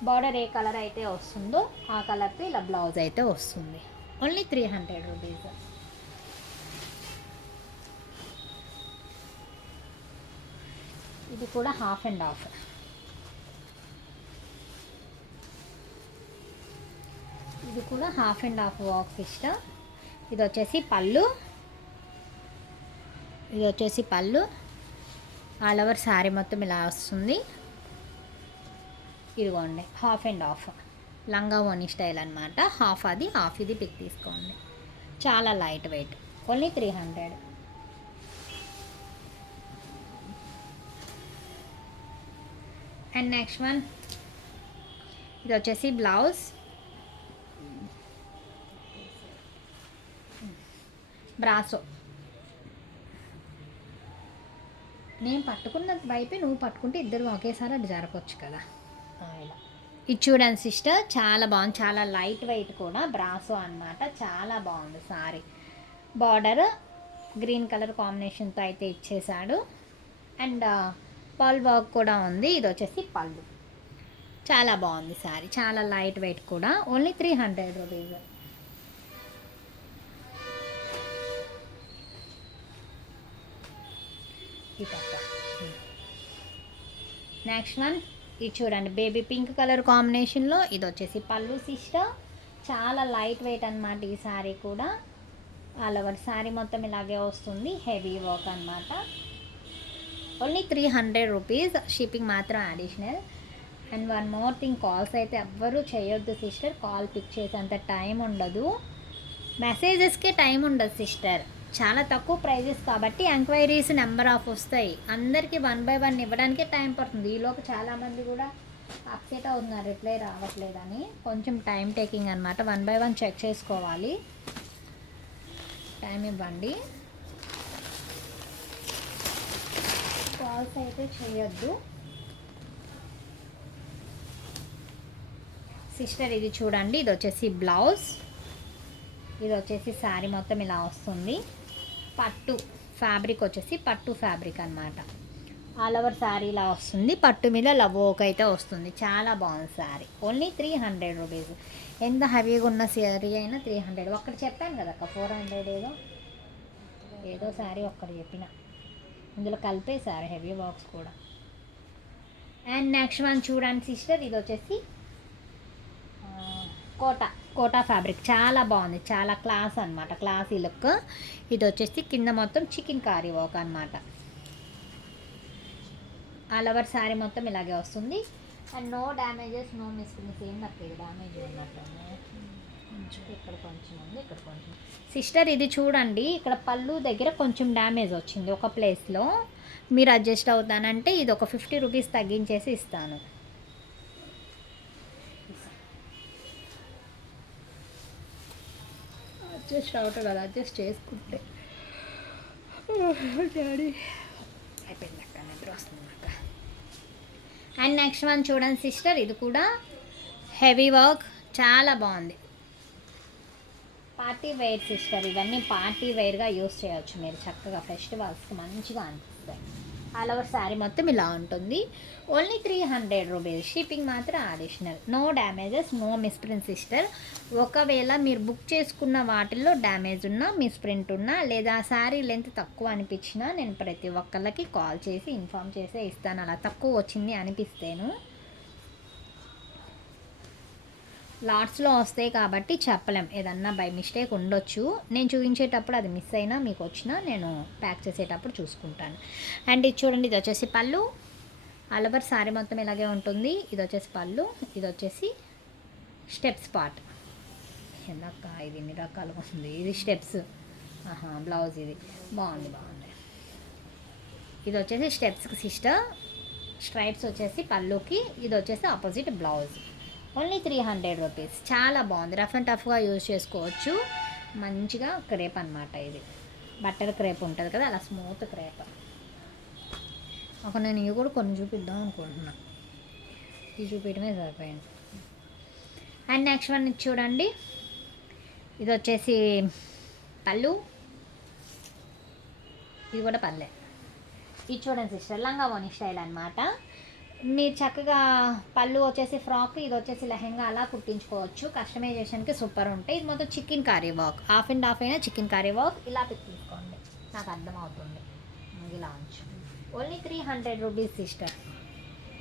బార్డర్ ఏ కలర్ అయితే వస్తుందో ఆ కలర్తో ఇలా బ్లౌజ్ అయితే వస్తుంది. Only 300 rupees. ఇది కూడా హాఫ్ అండ్ హాఫ్. ఇది కూడా half and half work sister. ఇది వచ్చేసి పళ్ళు, ఆల్ ఓవర్ శారీ మొత్తం ఇలా వస్తుంది. ఇదిగోండి హాఫ్ అండ్ హాఫ్ లంగా ఓని స్టైల్ అనమాట. హాఫ్ అది హాఫ్ ఇది పిక్ తీసుకోండి. చాలా light weight, only 300. And next one, ఇది వచ్చేసి బ్లౌజ్, బ్రాసో. నేను పట్టుకున్న వైపే నువ్వు పట్టుకుంటే ఇద్దరు ఒకేసారి అది జరపచ్చు కదా. ఇలా ఇది చూడండి సిస్టర్, చాలా బాగుంది, చాలా లైట్ వెయిట్ కూడా, బ్రాసో అన్నమాట. చాలా బాగుంది సారీ. బార్డర్ గ్రీన్ కలర్ కాంబినేషన్తో అయితే ఇచ్చేసాడు. అండ్ పల్ వర్క్ కూడా ఉంది. ఇది వచ్చేసి పళ్ళు. చాలా బాగుంది సారీ, చాలా లైట్ వెయిట్ కూడా, ఓన్లీ 300 రూపీస్. నెక్స్ట్ వన్, ఇది చూడండి బేబీ పింక్ కలర్ కాంబినేషన్లో. ఇది వచ్చేసి పళ్ళు సిస్టర్, చాలా లైట్ వెయిట్ అనమాట ఈ శారీ కూడా. ఆల్ ఓవర్ శారీ మొత్తం ఇలాగే వస్తుంది, హెవీ వర్క్ అనమాట. ఓన్లీ 300 రూపీస్, షిప్పింగ్ మాత్రం additional. And one more thing, calls అయితే ఎవ్వరూ చేయొద్దు సిస్టర్, కాల్ పిక్ చేసేంత టైం ఉండదు, మెసేజెస్కే టైం ఉండదు సిస్టర్. చాలా తక్కువ ప్రైజెస్ కాబట్టి ఎంక్వైరీస్ నెంబర్ ఆఫ్ వస్తాయి. అందరికీ 1 by 1 ఇవ్వడానికే టైం పడుతుంది. ఈలోపు చాలామంది కూడా అప్సెట్ అవుతున్నారు రిప్లై రావట్లేదని. కొంచెం టైం టేకింగ్ అనమాట, 1 by 1 చెక్ చేసుకోవాలి. టైం ఇవ్వండి, కాల్స్ అయితే చేయొద్దు సిస్టర్. ఇది చూడండి, ఇది వచ్చేసి బ్లౌజ్, ఇది వచ్చేసి శారీ మొత్తం ఇలా వస్తుంది. పట్టు ఫ్యాబ్రిక్ వచ్చేసి పట్టు ఫ్యాబ్రిక్ అనమాట. ఆల్ ఓవర్ శారీ ఇలా వస్తుంది, పట్టు మీద లవోక్ అయితే వస్తుంది. చాలా బాగుంది శారీ, ఓన్లీ 300 రూపీస్. ఎంత హెవీగా ఉన్న శారీ అయినా 300. ఒక్కటి చెప్పాను కదా అక్క, 400 ఏదో శారీ ఒక్కటి చెప్పిన, ఇందులో కలిపేశారు హెవీ వర్క్స్ కూడా. అండ్ నెక్స్ట్ వన్ చూడండి సిస్టర్, ఇది వచ్చేసి కోటా ఫ్యాబ్రిక్. చాలా బాగుంది, చాలా క్లాస్ అనమాట, క్లాసీ లుక్. ఇది వచ్చేసి కింద మొత్తం చికెన్ కారీ వర్క్ అనమాట. ఆల్ ఓవర్ శారీ మొత్తం ఇలాగే వస్తుంది. And no damages, no misprints, ఏం నాకు డ్యామేజ్ ఉన్నట్టు. ఇక్కడ కొంచెం ఉంది, ఇక్కడ కొంచెం. సిస్టర్ ఇది చూడండి, ఇక్కడ పళ్ళు దగ్గర కొంచెం డ్యామేజ్ వచ్చింది ఒక ప్లేస్లో. మీరు అడ్జస్ట్ అవుతానంటే ఇది ఒక 50 రూపీస్ తగ్గించేసి ఇస్తాను. అడ్జస్ట్ అవుతుంది కదా, అడ్జస్ట్ చేసుకుంటే. డాడీ అయిపోయింది అక్క, నిద్ర వస్తుంది అక్క. అండ్ నెక్స్ట్ వన్ చూడండి సిస్టర్, ఇది కూడా హెవీ వర్క్, చాలా బాగుంది. పార్టీ వేర్ సిస్టర్, ఇవన్నీ పార్టీ వేర్గా యూస్ చేయొచ్చు మీరు చక్కగా, ఫెస్టివల్స్కి మంచిగా అనిపిస్తాయి. ఆల్ ఓవర్ శారీ మొత్తం ఇలా ఉంటుంది, ఓన్లీ 300 రూపీస్. షిప్పింగ్ మాత్రం additional. No damages, no misprint sister. ఒకవేళ మీరు బుక్ చేసుకున్న వాటిల్లో డ్యామేజ్ ఉన్నా, మిస్ప్రింట్ ఉన్నా, లేదా శారీ లెంత్ తక్కువ అనిపించినా నేను ప్రతి ఒక్కళ్ళకి కాల్ చేసి ఇన్ఫామ్ చేసే ఇస్తాను. అలా తక్కువ వచ్చింది అనిపిస్తేను. లాట్స్లో వస్తాయి కాబట్టి చెప్పలేం, ఏదన్నా బై మిస్టేక్ ఉండొచ్చు. నేను చూపించేటప్పుడు అది మిస్ అయినా మీకు వచ్చినా నేను ప్యాక్ చేసేటప్పుడు చూసుకుంటాను. అండ్ ఇది చూడండి, ఇది వచ్చేసి పళ్ళు. ఆల్ ఓవర్ శారీ మొత్తం ఇలాగే ఉంటుంది. ఇది వచ్చేసి పళ్ళు, ఇది వచ్చేసి స్టెప్స్ పార్ట్. ఎందాక ఇది ఎన్ని రకాలుగా ఉంది, ఇది స్టెప్స్. బ్లౌజ్ ఇది బాగుంది. ఇది వచ్చేసి స్టెప్స్కి సిస్టర్, స్ట్రైప్స్ వచ్చేసి పళ్ళుకి, ఇది వచ్చేసి ఆపోజిట్ బ్లౌజ్. Only 300 rupees. చాలా బాగుంది, రఫ్ అండ్ టఫ్గా యూజ్ చేసుకోవచ్చు. మంచిగా క్రేప్ అనమాట ఇది, బట్టర్ క్రేప్ ఉంటుంది కదా, అలా స్మూత్ క్రేప్. నేను ఇవి కూడా కొన్ని చూపిద్దాం అనుకుంటున్నా, ఇది చూపించడమే సరిపోయింది. అండ్ నెక్స్ట్ వన్ చూడండి, ఇది వచ్చేసి పళ్ళు, ఇది కూడా పల్లె. ఇది చూడండి సిస్టర్, లంగా ఓని స్టైల్ అనమాట. మీరు చక్కగా పళ్ళు వచ్చేసి ఫ్రాక్, ఇది వచ్చేసి లెహెంగా అలా కుట్టించుకోవచ్చు. కస్టమైజేషన్కి సూపర్ ఉంటాయి. ఇది మొత్తం chikankari work, half and half అయినా చికెన్ కర్రీ వర్క్. ఇలా తీసుకోండి, నాకు అర్థమవుతుంది. ఇలా ఉంచు, ఓన్లీ 300 రూపీస్ సిస్టర్.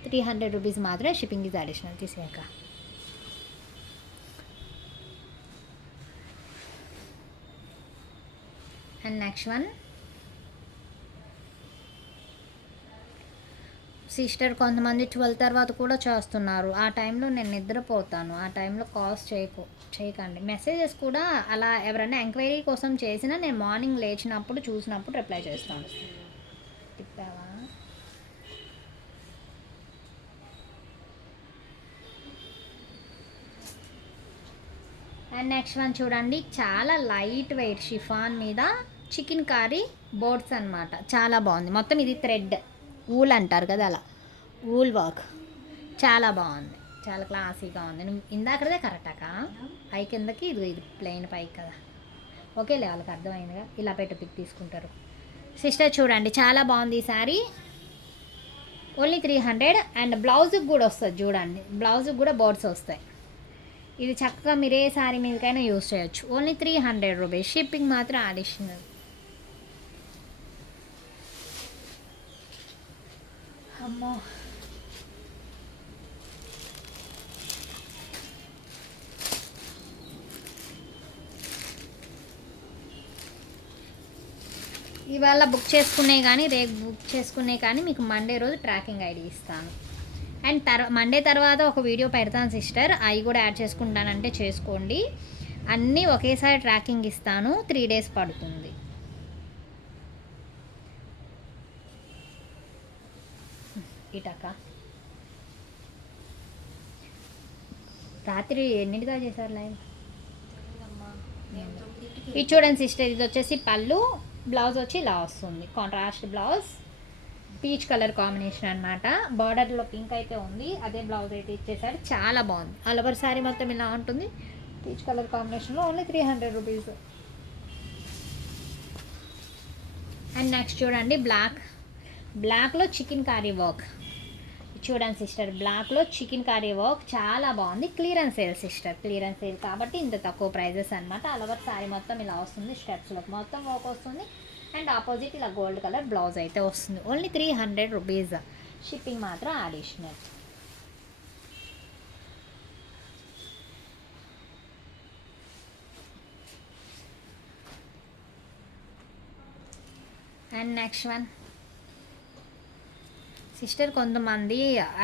300 రూపీస్ మాత్రమే, షిప్పింగ్ ఇస్ అడిషనల్. తీసాక అండ్ నెక్స్ట్ వన్ సిస్టర్ కొంతమంది 12 తర్వాత కూడా చేస్తున్నారు. ఆ టైంలో నేను నిద్రపోతాను. ఆ టైంలో కాల్స్ చేయకండి. మెసేజెస్ కూడా అలా ఎవరైనా ఎంక్వైరీ కోసం చేసినా నేను మార్నింగ్ లేచినప్పుడు చూసినప్పుడు రిప్లై చేస్తాను. తిప్పావా? అండ్ నెక్స్ట్ వన్ చూడండి, చాలా లైట్ వెయిట్ షిఫాన్ మీద చికెన్ కర్రీ బోర్డ్స్ అనమాట. చాలా బాగుంది. మొత్తం ఇది థ్రెడ్ ఊల్ అంటారు కదా, అలా ఊల్ వర్క్ చాలా బాగుంది. చాలా క్లాసీగా ఉంది. నువ్వు ఇందాకదే కరెక్టాక పై కిందకి ఇది ప్లెయిన్ పైకి కదా. ఓకేలే, వాళ్ళకి అర్థమైందిగా. ఇలా పెట్టి పిక్ తీసుకుంటారు. సిస్టర్ చూడండి, చాలా బాగుంది ఈ శారీ. ఓన్లీ 300. అండ్ బ్లౌజ్కి కూడా వస్తుంది చూడండి. బ్లౌజ్కి కూడా బోర్డ్స్ వస్తాయి. ఇది చక్కగా మీరు ఏ శారీ మీదకైనా యూస్ చేయొచ్చు. Only 300 rupees. షిప్పింగ్ మాత్రం అడిషనల్. అమ్మో, ఇవాళ బుక్ చేసుకునే కానీ రేపు బుక్ చేసుకునే కానీ మీకు మండే రోజు ట్రాకింగ్ ఐడి ఇస్తాను. అండ్ మండే తర్వాత ఒక వీడియో పెడతాను సిస్టర్, అవి కూడా యాడ్ చేసుకుంటానంటే చేసుకోండి. అన్నీ ఒకేసారి ట్రాకింగ్ ఇస్తాను. 3 days పడుతుంది. ఇటక్క రాత్రి ఎన్నింటిగా చేశారు లైవ్? ఇది చూడండి సిస్టర్, ఇది వచ్చేసి పళ్ళు. బ్లౌజ్ వచ్చి ఇలా వస్తుంది, contrast blouse, peach colour combination అనమాట. బార్డర్లో పింక్ అయితే ఉంది, అదే బ్లౌజ్ అయితే ఇచ్చేసారు. చాలా బాగుంది. ఆల్ ఓవర్ శారీ మొత్తం ఇలా ఉంటుంది, పీచ్ కలర్ కాంబినేషన్లో. Only 300 rupees. అండ్ నెక్స్ట్ చూడండి, బ్లాక్లో చికెన్ కర్రీ వర్క్. చూడండి సిస్టర్, బ్లాక్లో చికెన్ కర్రీ వర్క్ చాలా బాగుంది. Clearance sale sister, clearance sale కాబట్టి ఇంత తక్కువ ప్రైజెస్ అనమాట. ఆల్ ఓవర్ శారీ మొత్తం ఇలా వస్తుంది, స్టెప్స్లో మొత్తం వర్క్ వస్తుంది. అండ్ ఆపోజిట్ ఇలా గోల్డ్ కలర్ బ్లౌజ్ అయితే వస్తుంది. Only 300 rupees. షిప్పింగ్ మాత్రం additional. And next one sister, కొంతమంది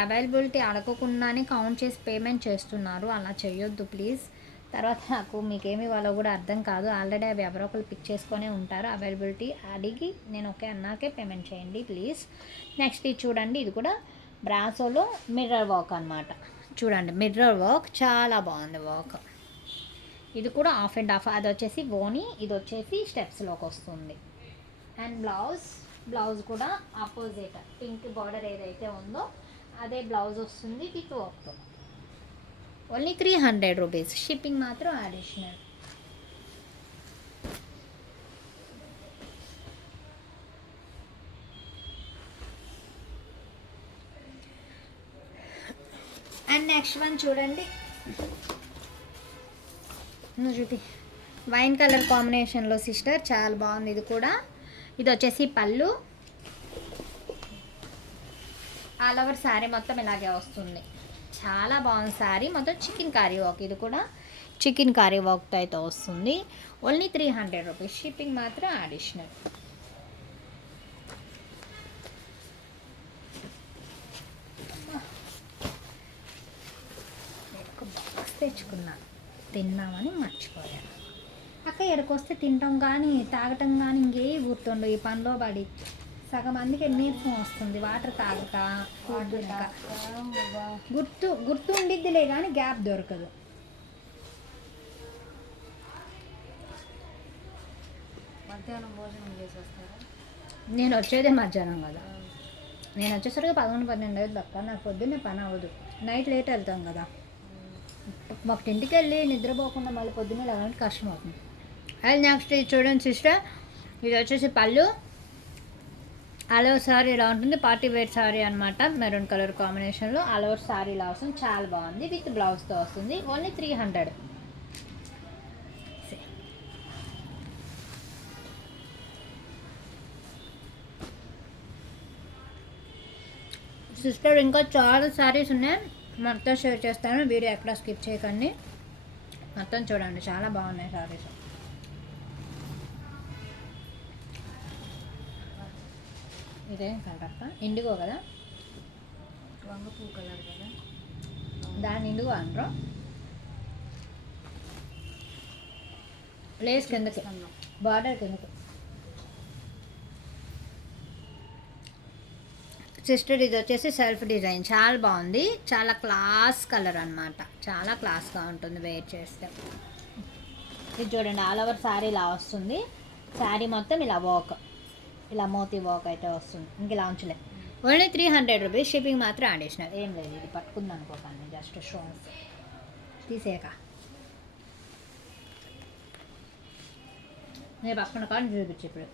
అవైలబిలిటీ అడగకుండానే కౌంట్ చేసి పేమెంట్ చేస్తున్నారు. అలా చేయొద్దు ప్లీజ్. తర్వాత నాకు మీకేమి ఇవ్వాలో కూడా అర్థం కాదు. ఆల్రెడీ అవి ఎవరో ఒకరు పిక్ చేసుకొని ఉంటారు. అవైలబిలిటీ అడిగి నేను ఓకే అన్నాకే పేమెంట్ చేయండి ప్లీజ్. నెక్స్ట్ ఇది చూడండి, ఇది కూడా బ్రాసోలో మిర్రర్ వర్క్ అనమాట. చూడండి, మిర్రర్ వర్క్ చాలా బాగుంది వర్క్. ఇది కూడా ఆఫ్ అండ్ ఆఫ్. అది వచ్చేసి ఓని, ఇది వచ్చేసి స్టెప్స్లోకి వస్తుంది. అండ్ బ్లౌజ్ కూడా ఆపోజిట్ పింక్ బార్డర్ ఏదైతే ఉందో అదే బ్లౌజ్ వస్తుంది with work. Only 300 rupees. Shipping మాత్రం అడిషనల్. అండ్ నెక్స్ట్ వన్ చూడండి, నువ్వు చూపి. వైన్ కలర్ కాంబినేషన్లో సిస్టర్ చాలా బాగుంది. ఇది కూడా, ఇది వచ్చేసి పళ్ళు. ఆల్ ఓవర్ శారీ మొత్తం ఇలాగే వస్తుంది. చాలా బాగుంది శారీ మొత్తం. చికెన్ కర్రీ వర్క్, ఇది కూడా చికెన్ కర్రీ వర్క్తో అయితే వస్తుంది. Only 300 rupees. షిప్పింగ్ మాత్రం అడిషనల్. బాక్స్ తెచ్చుకున్నాను, తిన్నామని మర్చిపోయాను. అక్క ఎక్కడికొస్తే తింటాం కానీ తాగటం కానీ ఇంకే గుర్తుండు. ఈ పనిలో పడి సగం మందికి నీరసం వస్తుంది వాటర్ తాగక, ఫుడ్ తినక. గుర్తు ఉండిద్దిలే కానీ గ్యాప్ దొరకదు. మధ్యాహ్నం భోజనం చేసి వస్తారా? నేను వచ్చేదే మధ్యాహ్నం కదా. నేను వచ్చేసరికి 11-12 అవుతుంది అక్క. నాకు పొద్దున్నే పని అవ్వదు, నైట్ లేట్ వెళ్తాం కదా. ఒకటింటికి వెళ్ళి నిద్రపోకుండా మళ్ళీ పొద్దున్నే లేవాలంటే కష్టం అవుతుంది. అది నెక్స్ట్ ఇది చూడండి సిస్టర్, ఇది వచ్చేసి పళ్ళు. ఆల్ ఓవర్ సారీ ఇలా ఉంటుంది, పార్టీ వేర్ సారీ అనమాట. మెరూన్ కలర్ కాంబినేషన్లో ఆల్ ఓవర్ సారీ ఇలా వస్తుంది. చాలా బాగుంది, విత్ బ్లౌజ్తో వస్తుంది. ఓన్లీ 300. సిస్టర్ ఇంకా చాలా సారీస్ ఉన్నాయి, మొత్తం షేర్ చేస్తాను. వీడియో ఎక్కడ స్కిప్ చేయకండి, మొత్తం చూడండి. చాలా బాగున్నాయి సారీస్. ఇదేం కలర్ అక్క? ఇండిగో కదా. వంగపూ కలర్ కదా. దాని నిండుగా అంటారు లేస్ కిందకి బార్డర్ కిందకి. సిస్టర్ ఇది వచ్చేసి సెల్ఫ్ డిజైన్, చాలా బాగుంది, చాలా క్లాస్ కలర్ అనమాట, చాలా క్లాస్గా ఉంటుంది వేర్ చేస్తే. ఇది చూడండి ఆల్ ఓవర్ శారీ ఇలా వస్తుంది, శారీ మొత్తం ఇలా వర్క్, ఇలా మోతీ వర్క్ అయితే వస్తుంది. ఇంక ఇలా ఉంచలే. ఓన్లీ 300 రూపీస్, షిప్పింగ్ మాత్రం అడిషనల్. ఏం లేదు, ఇది పట్టుకుంది అనుకోకండి, జస్ట్ షోన్స్ తీసేయక. నేను పక్కన కానీ చూపించి ఇప్పుడు.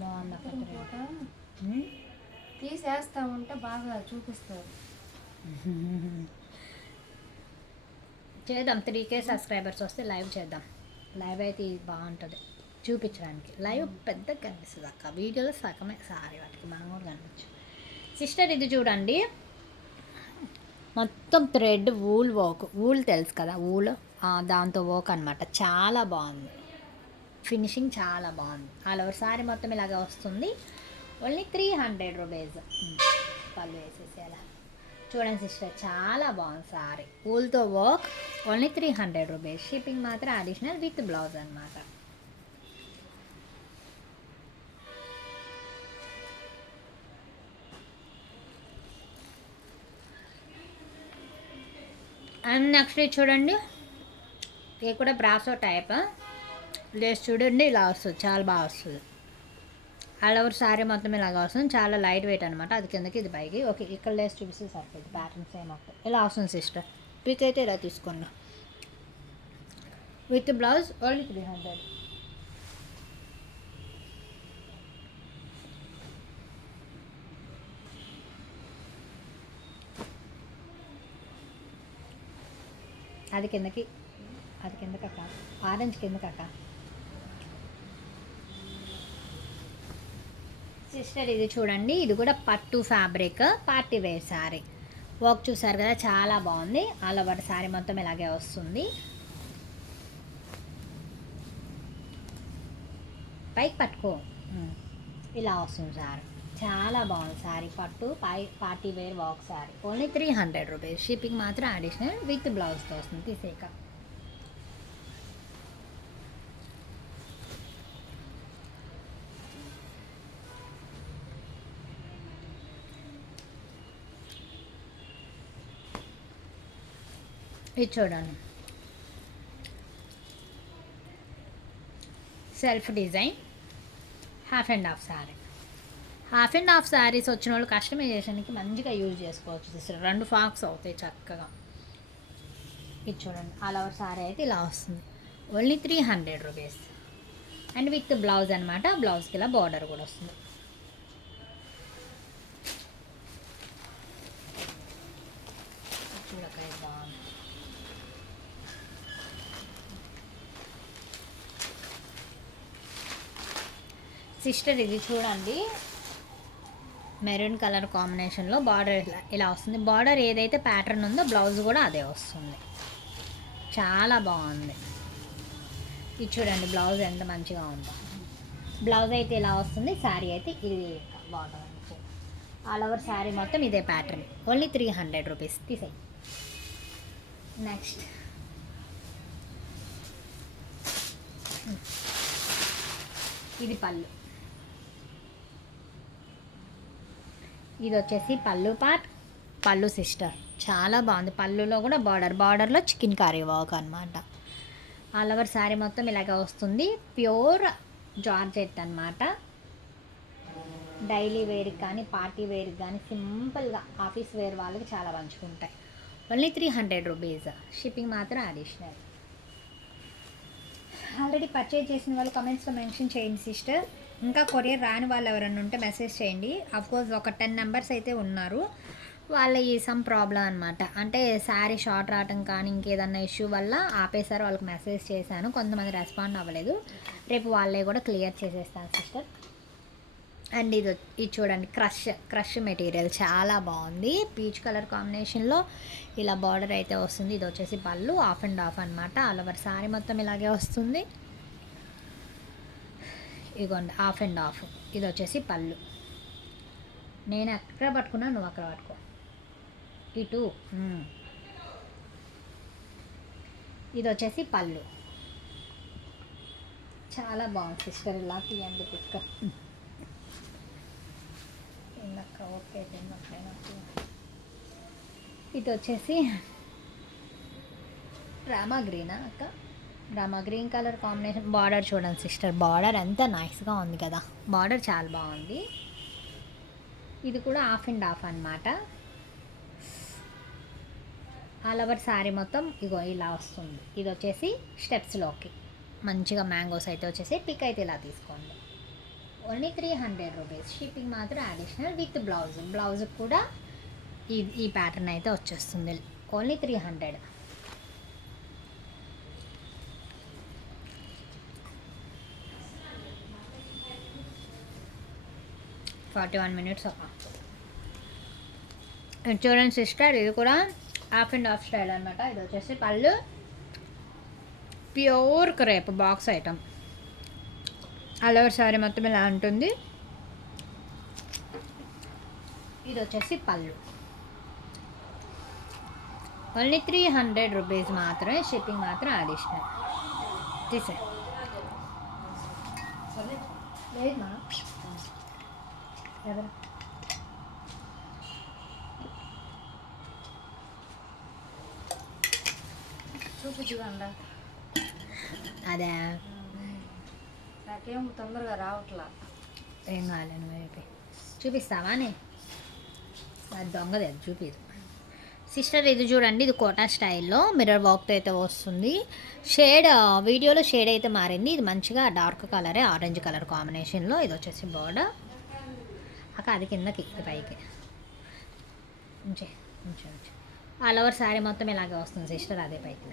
బాగుంది అక్కడ ఫోటో తీసేస్తా ఉంటే బాగా చూపిస్తారు. చేద్దాం, 3K సబ్స్క్రైబర్స్ వస్తే లైవ్ చేద్దాం. లైవ్ అయితే ఇది బాగుంటుంది చూపించడానికి. లైవ్ పెద్దగా కనిపిస్తుంది అక్క, వీడియోలో సగమే సారీ వాటికి, మనం కూడా కనిపించు. సిస్టర్ ఇది చూడండి, మొత్తం థ్రెడ్ వూల్ వర్క్, వూల్ తెలుసు కదా, వూల్ దాంతో వర్క్ అనమాట, చాలా బాగుంది, ఫినిషింగ్ చాలా బాగుంది. ఆల్ ఓవర్ సారీ మొత్తం ఇలాగే వస్తుంది. Only 300 rupees. పళ్ళు వేసేసి అలా చూడండి సిస్టర్, చాలా బాగుంది సారీ, వూల్తో వర్క్. ఓన్లీ 300 రూపీస్, షిప్పింగ్ మాత్రం అడిషనల్ విత్ బ్లౌజ్ అనమాట. అండ్ నెక్స్ట్ చూడండి, ఇది కూడా బ్రాసో టైప్ లేస్, చూడండి ఇలా వస్తుంది, చాలా బాగా వస్తుంది. ఆల్ ఓవర్ శారీ మొత్తం ఇలాగా వస్తుంది, చాలా లైట్ వెయిట్ అనమాట, అది కిందకి ఇది పైకి. ఓకే, ఇక్కడ లేస్ చూపిస్తే సరిపోయింది, ప్యాటర్న్ సేమ్ అవుతుంది. ఇలా వస్తుంది సిస్టర్, పిక్ అయితే ఇలా తీసుకోండి విత్ బ్లౌజ్. ఓన్లీ 300. అది కిందకి, అది కిందకి అక్క, ఆరెంజ్ కిందకి అక్క. సిస్టర్ ఇది చూడండి, ఇది కూడా పట్టు fabric, party wear sari, work చూసారు కదా, చాలా బాగుంది. ఆల్ ఓవర్ శారీ మొత్తం ఇలాగే వస్తుంది, పైకి పట్టుకో, ఇలా వస్తుంది శారీ, చాలా బాగుంది శారీ, పట్టు party wear work sari. Only 300 rupees, shipping మాత్రం అడిషనల్ విత్ బ్లౌజ్తో వస్తుంది. తీసేక ఇది చూడండి, self design half and half sari. Half and half saris వచ్చిన వాళ్ళు కస్టమైజేషన్కి మంచిగా యూజ్ చేసుకోవచ్చు సిస్టర్, 2 ఫాక్స్ అవుతాయి చక్కగా. ఇది చూడండి, ఆల్ ఓవర్ శారీ అయితే ఇలా వస్తుంది. Only 300 rupees and with blouse అనమాట, బ్లౌజ్కి ఇలా బార్డర్ కూడా వస్తుంది. చూడకాయ బాగుంది. సిస్టర్ ఇది చూడండి, మెరూన్ కలర్ కాంబినేషన్లో బార్డర్ ఇలా వస్తుంది. బార్డర్ ఏదైతే ప్యాటర్న్ ఉందో బ్లౌజ్ కూడా అదే వస్తుంది, చాలా బాగుంది. ఇది చూడండి బ్లౌజ్ ఎంత మంచిగా ఉందో, బ్లౌజ్ అయితే ఇలా వస్తుంది, శారీ అయితే ఇది బార్డర్. ఆల్ ఓవర్ శారీ మొత్తం ఇదే ప్యాటర్న్. Only 300 rupees. తీసేయి. నెక్స్ట్ ఇది పళ్ళు, ఇది వచ్చేసి పళ్ళు పార్ట్, పళ్ళు సిస్టర్ చాలా బాగుంది. పళ్ళులో కూడా బార్డర్లో చికెన్ కర్రీ వర్క్ అనమాట. ఆల్ ఓవర్ శారీ మొత్తం ఇలాగే వస్తుంది, ప్యూర్ జార్జెట్ అనమాట. డైలీ వేర్కి కానీ పార్టీ వేర్కి కానీ సింపుల్గా ఆఫీస్ వేర్ వాళ్ళకి చాలా మంచుకుంటాయి. ఓన్లీ 300 రూపీస్, షిప్పింగ్ మాత్రం అడిషనల్. ఆల్రెడీ పర్చేజ్ చేసిన వాళ్ళు కమెంట్స్లో మెన్షన్ చేయండి సిస్టర్. ఇంకా కొరియర్ రాని వాళ్ళు ఎవరైనా ఉంటే మెసేజ్ చేయండి. అఫ్కోర్స్ ఒక 10 మెంబర్స్ అయితే ఉన్నారు, వాళ్ళ ఈ సమ్ ప్రాబ్లం అనమాట, అంటే శారీ షార్ట్ రావటం కానీ ఇంకేదన్నా ఇష్యూ వల్ల ఆపేసారు. వాళ్ళకి మెసేజ్ చేశాను, కొంతమంది రెస్పాండ్ అవ్వలేదు. రేపు వాళ్ళే కూడా క్లియర్ చేసేస్తాను సిస్టర్. అండ్ ఇది చూడండి, క్రష్ మెటీరియల్ చాలా బాగుంది. పీచ్ కలర్ కాంబినేషన్లో ఇలా బార్డర్ అయితే వస్తుంది. ఇది వచ్చేసి పళ్ళు, ఆఫ్ అండ్ ఆఫ్ అనమాట. ఆల్ ఓవర్ సారీ మొత్తం ఇలాగే వస్తుంది. ఇదిగోండి ఆఫ్ అండ్ ఆఫ్. ఇది వచ్చేసి పళ్ళు. నేను ఎక్కడ పట్టుకున్నా నువ్వు అక్కడ పట్టుకో. ఇటు ఇది వచ్చేసి పళ్ళు. చాలా బాగుంది సిస్టర్. ఇలా తీయండి పిక్క. ఇందాక ఓకే ఇది వచ్చేసి రామా గ్రీనా అక్క? Rama green colour combination. Border చూడండి సిస్టర్, బార్డర్ ఎంత నైస్గా ఉంది కదా. బార్డర్ చాలా బాగుంది. ఇది కూడా ఆఫ్ అండ్ ఆఫ్ అనమాట. ఆల్ ఓవర్ శారీ మొత్తం ఇగో ఇలా వస్తుంది. ఇది వచ్చేసి స్టెప్స్లోకి మంచిగా మ్యాంగోస్ అయితే వచ్చేసి పిక్ అయితే ఇలా తీసుకోండి. Only 300 rupees. షిప్పింగ్ మాత్రం అడిషనల్ విత్ బ్లౌజ్. బ్లౌజ్ కూడా ఈ ప్యాటర్న్ అయితే వచ్చేస్తుంది. ఓన్లీ 300. minutes ఒక చూడండి సిస్టర్, ఇది కూడా హాఫ్ అండ్ హాఫ్ స్టైల్ అనమాట. ఇది వచ్చేసి పళ్ళు, pure crepe box item. All over sorry మొత్తం ఇలా ఉంటుంది. ఇది వచ్చేసి పళ్ళు. ఓన్లీ 300 రూపీస్ మాత్రమే. షిప్పింగ్ మాత్రం అడిషనల్. తీసే లేదమ్మా ఎవరు చూపించుకోండి. అదే నాకేం తొందరగా రావట్లా. ఏం కావాలి, నువ్వు అయిపోయి చూపిస్తావానే? అది దొంగది, అది చూపిదు సిస్టర్. ఇది చూడండి, ఇది కోటా స్టైల్లో మిర్రర్ వర్క్తో అయితే వస్తుంది. షేడ్ వీడియోలో షేడ్ అయితే మారింది. ఇది మంచిగా డార్క్ కలరే, ఆరెంజ్ కలర్ కాంబినేషన్లో. ఇది వచ్చేసి బోర్డర్ అక్క, అది కిందకి, ఇది పైకి ఉంచే. ఆల్ ఓవర్ శారీ మొత్తం ఇలాగే వస్తుంది సిస్టర్, అదే పైకి.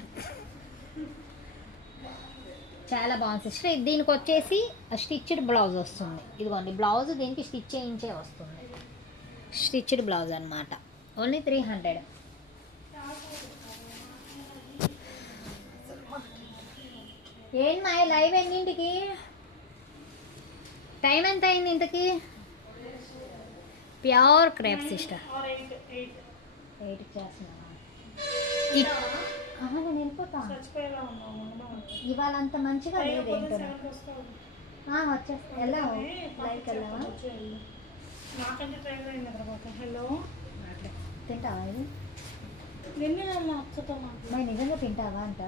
చాలా బాగుంది సిస్టర్. దీనికి వచ్చేసి స్టిచ్డ్ బ్లౌజ్ వస్తుంది. ఇదిగోండి బ్లౌజ్ దీనికి స్టిచ్ చేయించే వస్తుంది. స్టిచ్డ్ బ్లౌజ్ అనమాట. ఓన్లీ 300. ఏంటి మా లైవ్ ఎన్నింటికి? టైం ఎంత అయింది ఇంతకి? Pure crepe sister. 8 చేస్తున్నా. నేను వెళ్ళిపోతా. ఇవాళ అంత మంచిగా లేదు ఏంటో. వచ్చేస్తా. వెళ్ళాము లైవ్కి వెళ్ళామా? హలో, తింటావా ఇది? మరి నిజంగా తింటావా అంట?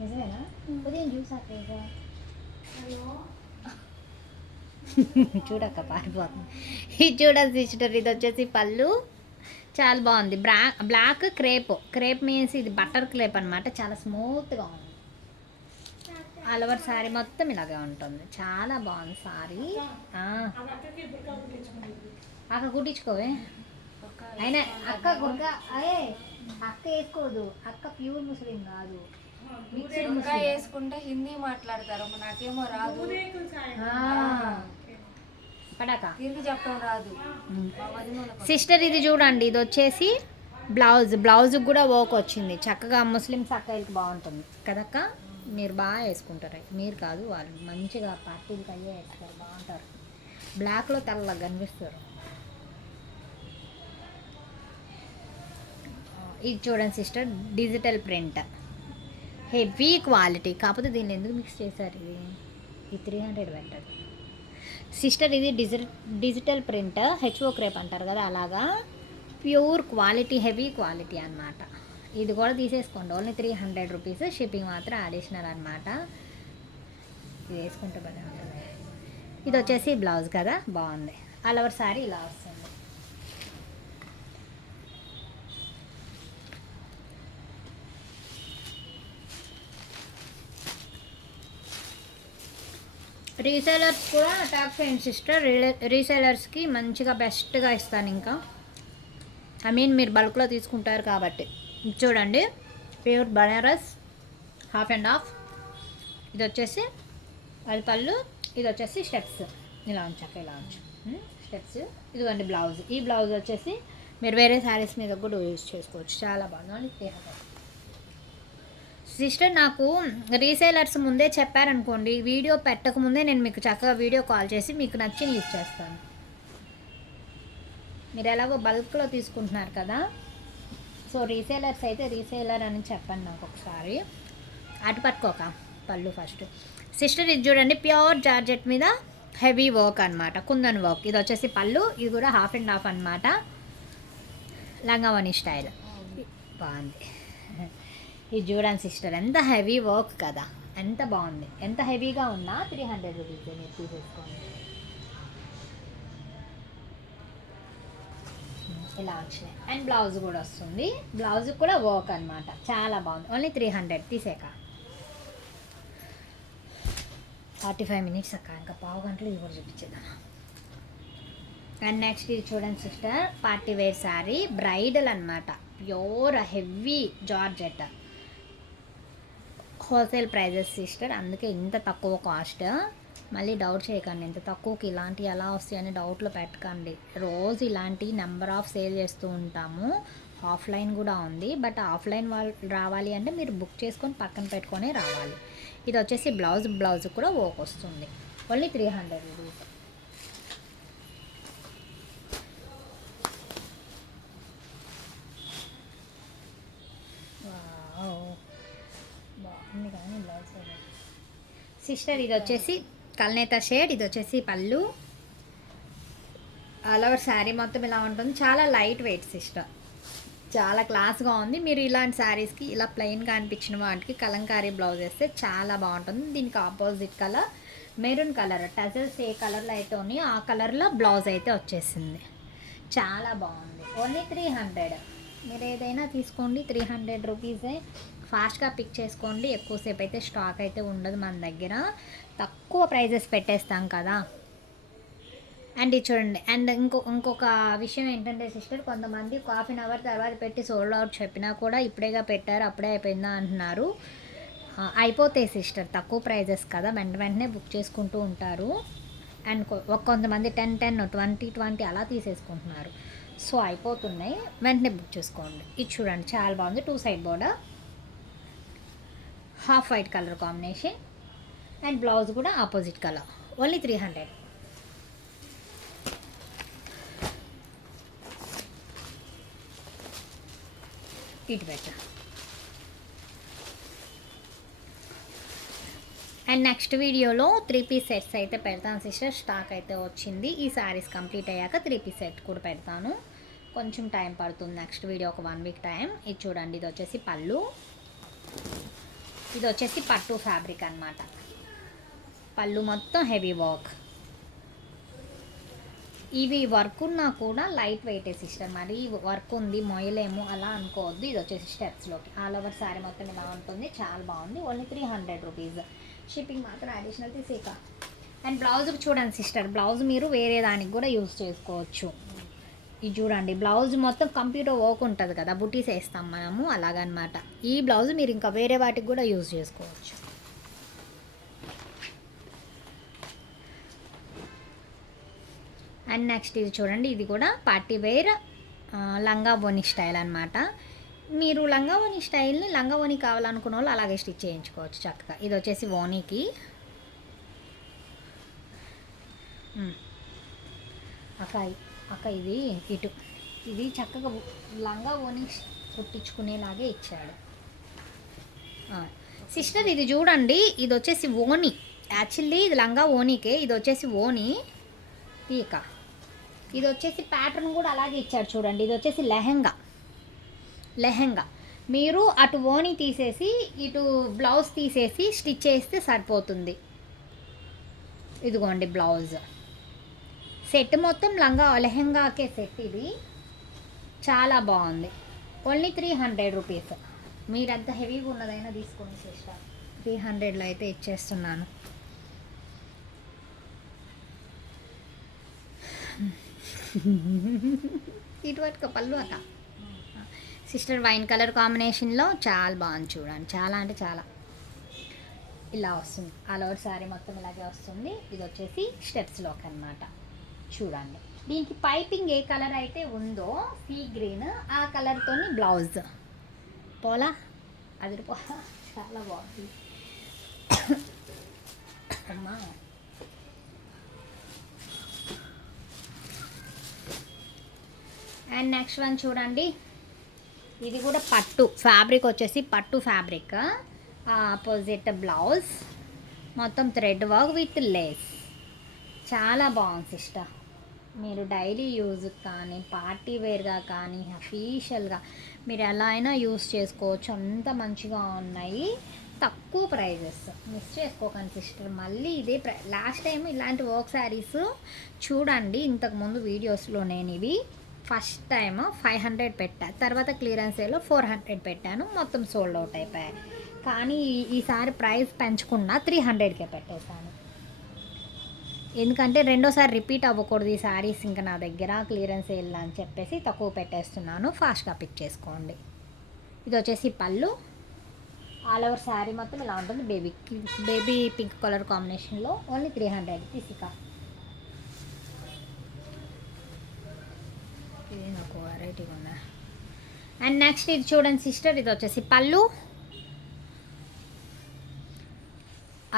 నిజమేనా? ఉదయం జ్యూస్ అట్లేదా? చూడక్క పారిపోతుంది. ఇది చూడండి సిస్టర్, ఇది వచ్చేసి పళ్ళు. చాలా బాగుంది. బ్లాక్ క్రేప్ మీన్స్ ఇది బటర్ క్రేప్ అనమాట. చాలా స్మూత్గా ఉంది. ఆల్ ఓవర్ శారీ మొత్తం ఇలాగే ఉంటుంది. చాలా బాగుంది శారీ. అక్క కుట్టించుకోవే. అయినా అక్క గుర్గా అక్క వేసుకోదు. అక్క ప్యూర్ ముస్లిం కాదు, మిక్స్డ్ ముస్లిం. వేసుకుంటే హిందీ మాట్లాడతారు, నాకేమో రాదు. పడాక తిరిగి చెప్పడం రాదు సిస్టర్. ఇది చూడండి, ఇది వచ్చేసి బ్లౌజ్ కూడా వర్క్ వచ్చింది. చక్కగా ముస్లిమ్స్ అక్కయ్యకి బాగుంటుంది కదక్క. మీరు బాగా వేసుకుంటారు. మీరు కాదు, వాళ్ళు మంచిగా పార్టీలకు అయ్యే వేస్తారు, బాగుంటారు. బ్లాక్లో తెల్లగా కనిపిస్తారు. ఇది చూడండి sister, digital print, heavy quality. కాకపోతే దీన్ని ఎందుకు మిక్స్ చేశారు? ఇది 300 పెట్టదు సిస్టర్. ఇది డిజిటల్ ప్రింట్, హెచ్ఓ క్రేప్ అంటారు కదా, అలాగా ప్యూర్ క్వాలిటీ, హెవీ క్వాలిటీ అనమాట. ఇది కూడా తీసేసుకోండి. Only 300 rupees. షిప్పింగ్ మాత్రం అడిషనల్ అనమాట. ఇది వేసుకుంటే బాగా ఉంటుంది. ఇది వచ్చేసి బ్లౌజ్ కదా, బాగుంది. ఆల్ ఓవర్ శారీ ఇలా వస్తుంది. రీసేలర్స్ కూడా ట్యాప్ చేయండి సిస్టర్. రీసేలర్స్కి మంచిగా బెస్ట్గా ఇస్తాను. ఇంకా మీరు బల్క్లో తీసుకుంటారు కాబట్టి. చూడండి, pure Banaras, half and half. ఇది వచ్చేసి అది పళ్ళు, ఇది వచ్చేసి స్టెప్స్. ఇలా ఉంచాక ఇలా ఉంచు. స్టెప్స్. ఇదిగోండి బ్లౌజ్. ఈ బ్లౌజ్ వచ్చేసి మీరు వేరే శారీస్ మీద కూడా యూజ్ చేసుకోవచ్చు. చాలా బాగుంది. ఓన్లీ 300. సిస్టర్ నాకు రీసేలర్స్ ముందే చెప్పారనుకోండి, వీడియో పెట్టకముందే నేను మీకు చక్కగా వీడియో కాల్ చేసి మీకు నచ్చి యూజ్ చేస్తాను. మీరు ఎలాగో బల్క్లో తీసుకుంటున్నారు కదా, సో రీసేలర్స్ అయితే రీసేలర్ అని చెప్పండి నాకు ఒకసారి. అటు పట్టుకోక పళ్ళు ఫస్ట్. సిస్టర్ ఇది చూడండి, ప్యూర్ జార్జెట్ మీద హెవీ వర్క్ అనమాట, కుందన్ వర్క్. ఇది వచ్చేసి పళ్ళు, ఇది కూడా హాఫ్ అండ్ హాఫ్ అనమాట, లంగావని స్టైల్. బాగుంది. ఇది చూడండి సిస్టర్, ఎంత హెవీ వర్క్ కదా, ఎంత బాగుంది. ఎంత హెవీగా ఉన్నా 300 రూపీస్ మీరు తీసేసుకోండి. ఇలా వచ్చినాయి. అండ్ బ్లౌజ్ కూడా వస్తుంది. బ్లౌజ్ కూడా వర్క్ అనమాట, చాలా బాగుంది. ఓన్లీ 300. తీసేక 45 మినిట్స్ అక్క, ఇంకా పావు గంటలు ఇది కూడా చూపించేదాను. అండ్ నెక్స్ట్ ఇది చూడండి sister, party wear sari, bridal అనమాట, pure heavy georgette. Wholesale prices sister, అందుకే ఇంత తక్కువ కాస్ట్. మళ్ళీ డౌట్ చేయకండి, ఇంత తక్కువకి ఇలాంటివి ఎలా వస్తాయని డౌట్లో పెట్టకండి. రోజు ఇలాంటి నెంబర్ ఆఫ్ సేల్ చేస్తూ ఉంటాము. ఆఫ్లైన్ కూడా ఉంది, బట్ ఆఫ్లైన్ వాళ్ళు రావాలి అంటే మీరు బుక్ చేసుకొని పక్కన పెట్టుకొని రావాలి. ఇది వచ్చేసి బ్లౌజ్ కూడా ఓక్ వస్తుంది. Only 300 rupees. బాగుంది కానీ బ్లౌజ్ సిస్టర్. ఇది వచ్చేసి కల్నేత షేడ్, ఇది వచ్చేసి పళ్ళు. ఆల్ ఓవర్ శారీ మొత్తం ఇలా ఉంటుంది. చాలా లైట్ వెయిట్ సిస్టర్, చాలా క్లాస్గా ఉంది. మీరు ఇలాంటి శారీస్కి ఇలా ప్లెయిన్గా అనిపించిన వాటికి కలంకారీ బ్లౌజ్ వేస్తే చాలా బాగుంటుంది. దీనికి opposite colour maroon colour, tassels ఏ కలర్లో అయితే ఉన్నాయి ఆ కలర్లో బ్లౌజ్ అయితే వచ్చేసింది. చాలా బాగుంది. ఓన్లీ 300. మీరు ఏదైనా తీసుకోండి, 300 రూపీసే. ఫాస్ట్గా పిక్ చేసుకోండి, ఎక్కువసేపు అయితే స్టాక్ అయితే ఉండదు మన దగ్గర, తక్కువ ప్రైజెస్ పెట్టేస్తాం కదా. అండ్ ఇది చూడండి. అండ్ ఇంకొక విషయం ఏంటంటే సిస్టర్, కొంతమంది హాఫ్ అన్ అవర్ తర్వాత పెట్టి సోల్డ్ అవుట్ చెప్పినా కూడా ఇప్పుడేగా పెట్టారు అప్పుడే అయిపోయిందా అంటున్నారు. అయిపోతాయి సిస్టర్, తక్కువ ప్రైజెస్ కదా, వెంటనే బుక్ చేసుకుంటూ ఉంటారు. అండ్ కొంతమంది 10, 20 అలా తీసేసుకుంటున్నారు. సో అయిపోతున్నాయి, వెంటనే బుక్ చేసుకోండి. ఇది చూడండి, చాలా బాగుంది. 2 side border, half white colour combination. And blouse కూడా ఆపోజిట్ కలర్. ఓన్లీ 300. ఇటు పెట్ట. అండ్ నెక్స్ట్ వీడియోలో 3 పీస్ సెట్స్ అయితే పెడతాను సిస్టర్. స్టాక్ అయితే వచ్చింది. ఈ శారీస్ కంప్లీట్ అయ్యాక 3 పీస్ సెట్ కూడా పెడతాను. కొంచెం టైం పడుతుంది, నెక్స్ట్ వీడియో ఒక 1 వీక్ టైం. ఇది చూడండి, ఇది వచ్చేసి పళ్ళు, ఇది వచ్చేసి పట్టు ఫ్యాబ్రిక్ అనమాట. పళ్ళు మొత్తం హెవీ వర్క్. ఇవి వర్క్ ఉన్నా కూడా లైట్ వెయిట్ సిస్టర్, మరి వర్క్ ఉంది మొయ్యలేము అలా అనుకోవద్దు. ఇది వచ్చేసి స్టెప్స్లోకి ఆల్ ఓవర్ శారీ మొత్తం ఇలా ఉంటుంది, చాలా బాగుంది. Only 300 rupees. షిప్పింగ్ మాత్రం అడిషనల్ తీసేక. అండ్ బ్లౌజ్కి చూడండి సిస్టర్, బ్లౌజ్ మీరు వేరే దానికి కూడా యూజ్ చేసుకోవచ్చు. ఇది చూడండి, బ్లౌజ్ మొత్తం కంప్యూటర్ వర్క్ ఉంటుంది కదా, బుటీస్ వేస్తాం మనము అలాగనమాట. ఈ బ్లౌజ్ మీరు ఇంకా వేరే వాటికి కూడా యూజ్ చేసుకోవచ్చు. అండ్ నెక్స్ట్ ఇది చూడండి, ఇది కూడా పార్టీ వేర్ లంగా ఓని స్టైల్ అనమాట. మీరు లంగా ఓని స్టైల్ని లంగా ఓని కావాలనుకున్న వాళ్ళు అలాగే స్టిచ్ చేయించుకోవచ్చు చక్కగా. ఇది వచ్చేసి ఓనీకి. అక్క ఇది ఇటు, ఇది చక్కగా లంగా ఓని కుట్టించుకునేలాగే ఇచ్చాడు సిస్టర్. ఇది చూడండి, ఇది వచ్చేసి ఓని, యాక్చువల్లీ ఇది లంగా ఓనీకే, ఇది వచ్చేసి ఓని తీక. ఇది వచ్చేసి ప్యాటర్న్ కూడా అలాగే ఇచ్చాడు చూడండి. ఇది వచ్చేసి లెహెంగా. మీరు అటు ఓని తీసేసి ఇటు బ్లౌజ్ తీసేసి స్టిచ్ చేస్తే సరిపోతుంది. ఇదిగోండి బ్లౌజ్ సెట్ మొత్తం లెహెంగాకే సెట్. ఇది చాలా బాగుంది. Only 300 rupees. మీరు ఎంత హెవీగా ఉన్నదైనా తీసుకొని చేస్తారు. 300లో అయితే ఇచ్చేస్తున్నాను. ఇటువంటి పళ్ళు అక్క సిస్టర్, వైన్ కలర్ కాంబినేషన్లో చాలా బాగుంది చూడండి. చాలా అంటే చాలా ఇలా వస్తుంది. ఆల్ ఓవర్ శారీ మొత్తం ఇలాగే వస్తుంది. ఇది వచ్చేసి స్టెప్స్లోకి అనమాట. చూడండి. దీనికి పైపింగ్ ఏ కలర్ అయితే ఉందో సీ గ్రీన్, ఆ కలర్తోని బ్లౌజ్. పోలా అది పోలా, చాలా బాగుంది అమ్మా. అండ్ నెక్స్ట్ వన్ చూడండి, ఇది కూడా పట్టు ఫ్యాబ్రిక్ వచ్చేసి పట్టు ఫ్యాబ్రిక్, ఆపోజిట్ బ్లౌజ్, మొత్తం థ్రెడ్ వర్క్ విత్ లేస్. చాలా బాగుంది సిస్టర్. మీరు డైలీ యూజ్ కానీ పార్టీ వేర్గా కానీ అఫీషియల్గా మీరు ఎలా అయినా యూజ్ చేసుకోవచ్చు. అంత మంచిగా ఉన్నాయి, తక్కువ ప్రైజెస్. మిస్ చేసుకోకండి సిస్టర్. మళ్ళీ ఇదే లాస్ట్ టైం ఇలాంటి వర్క్ శారీస్ చూడండి ఇంతకుముందు వీడియోస్లో నేను ఇవి ఫస్ట్ టైం 500 పెట్టా, తర్వాత క్లియరెన్స్ సేల్లో 400 పెట్టాను, మొత్తం సోల్డ్ అవుట్ అయిపోయాయి. కానీ ఈసారి ప్రైస్ పెంచకుండా 300కే పెట్టేశాను. ఎందుకంటే రెండోసారి రిపీట్ అవ్వకూడదు ఈ శారీస్ ఇంకా నా దగ్గర క్లియరెన్స్ సేల్ అని చెప్పేసి తక్కువ పెట్టేస్తున్నాను. ఫాస్ట్గా పిక్ చేసుకోండి. ఇది వచ్చేసి పళ్ళు, ఆల్ ఓవర్ శారీ మొత్తం ఇలా ఉంటుంది. బేబీ పింక్ కలర్ కాంబినేషన్లో ఓన్లీ 300 తీసిక. ఇది నాకు వెరైటీగా ఉన్నా. అండ్ నెక్స్ట్ ఇది చూడండి సిస్టర్, ఇది వచ్చేసి పళ్ళు,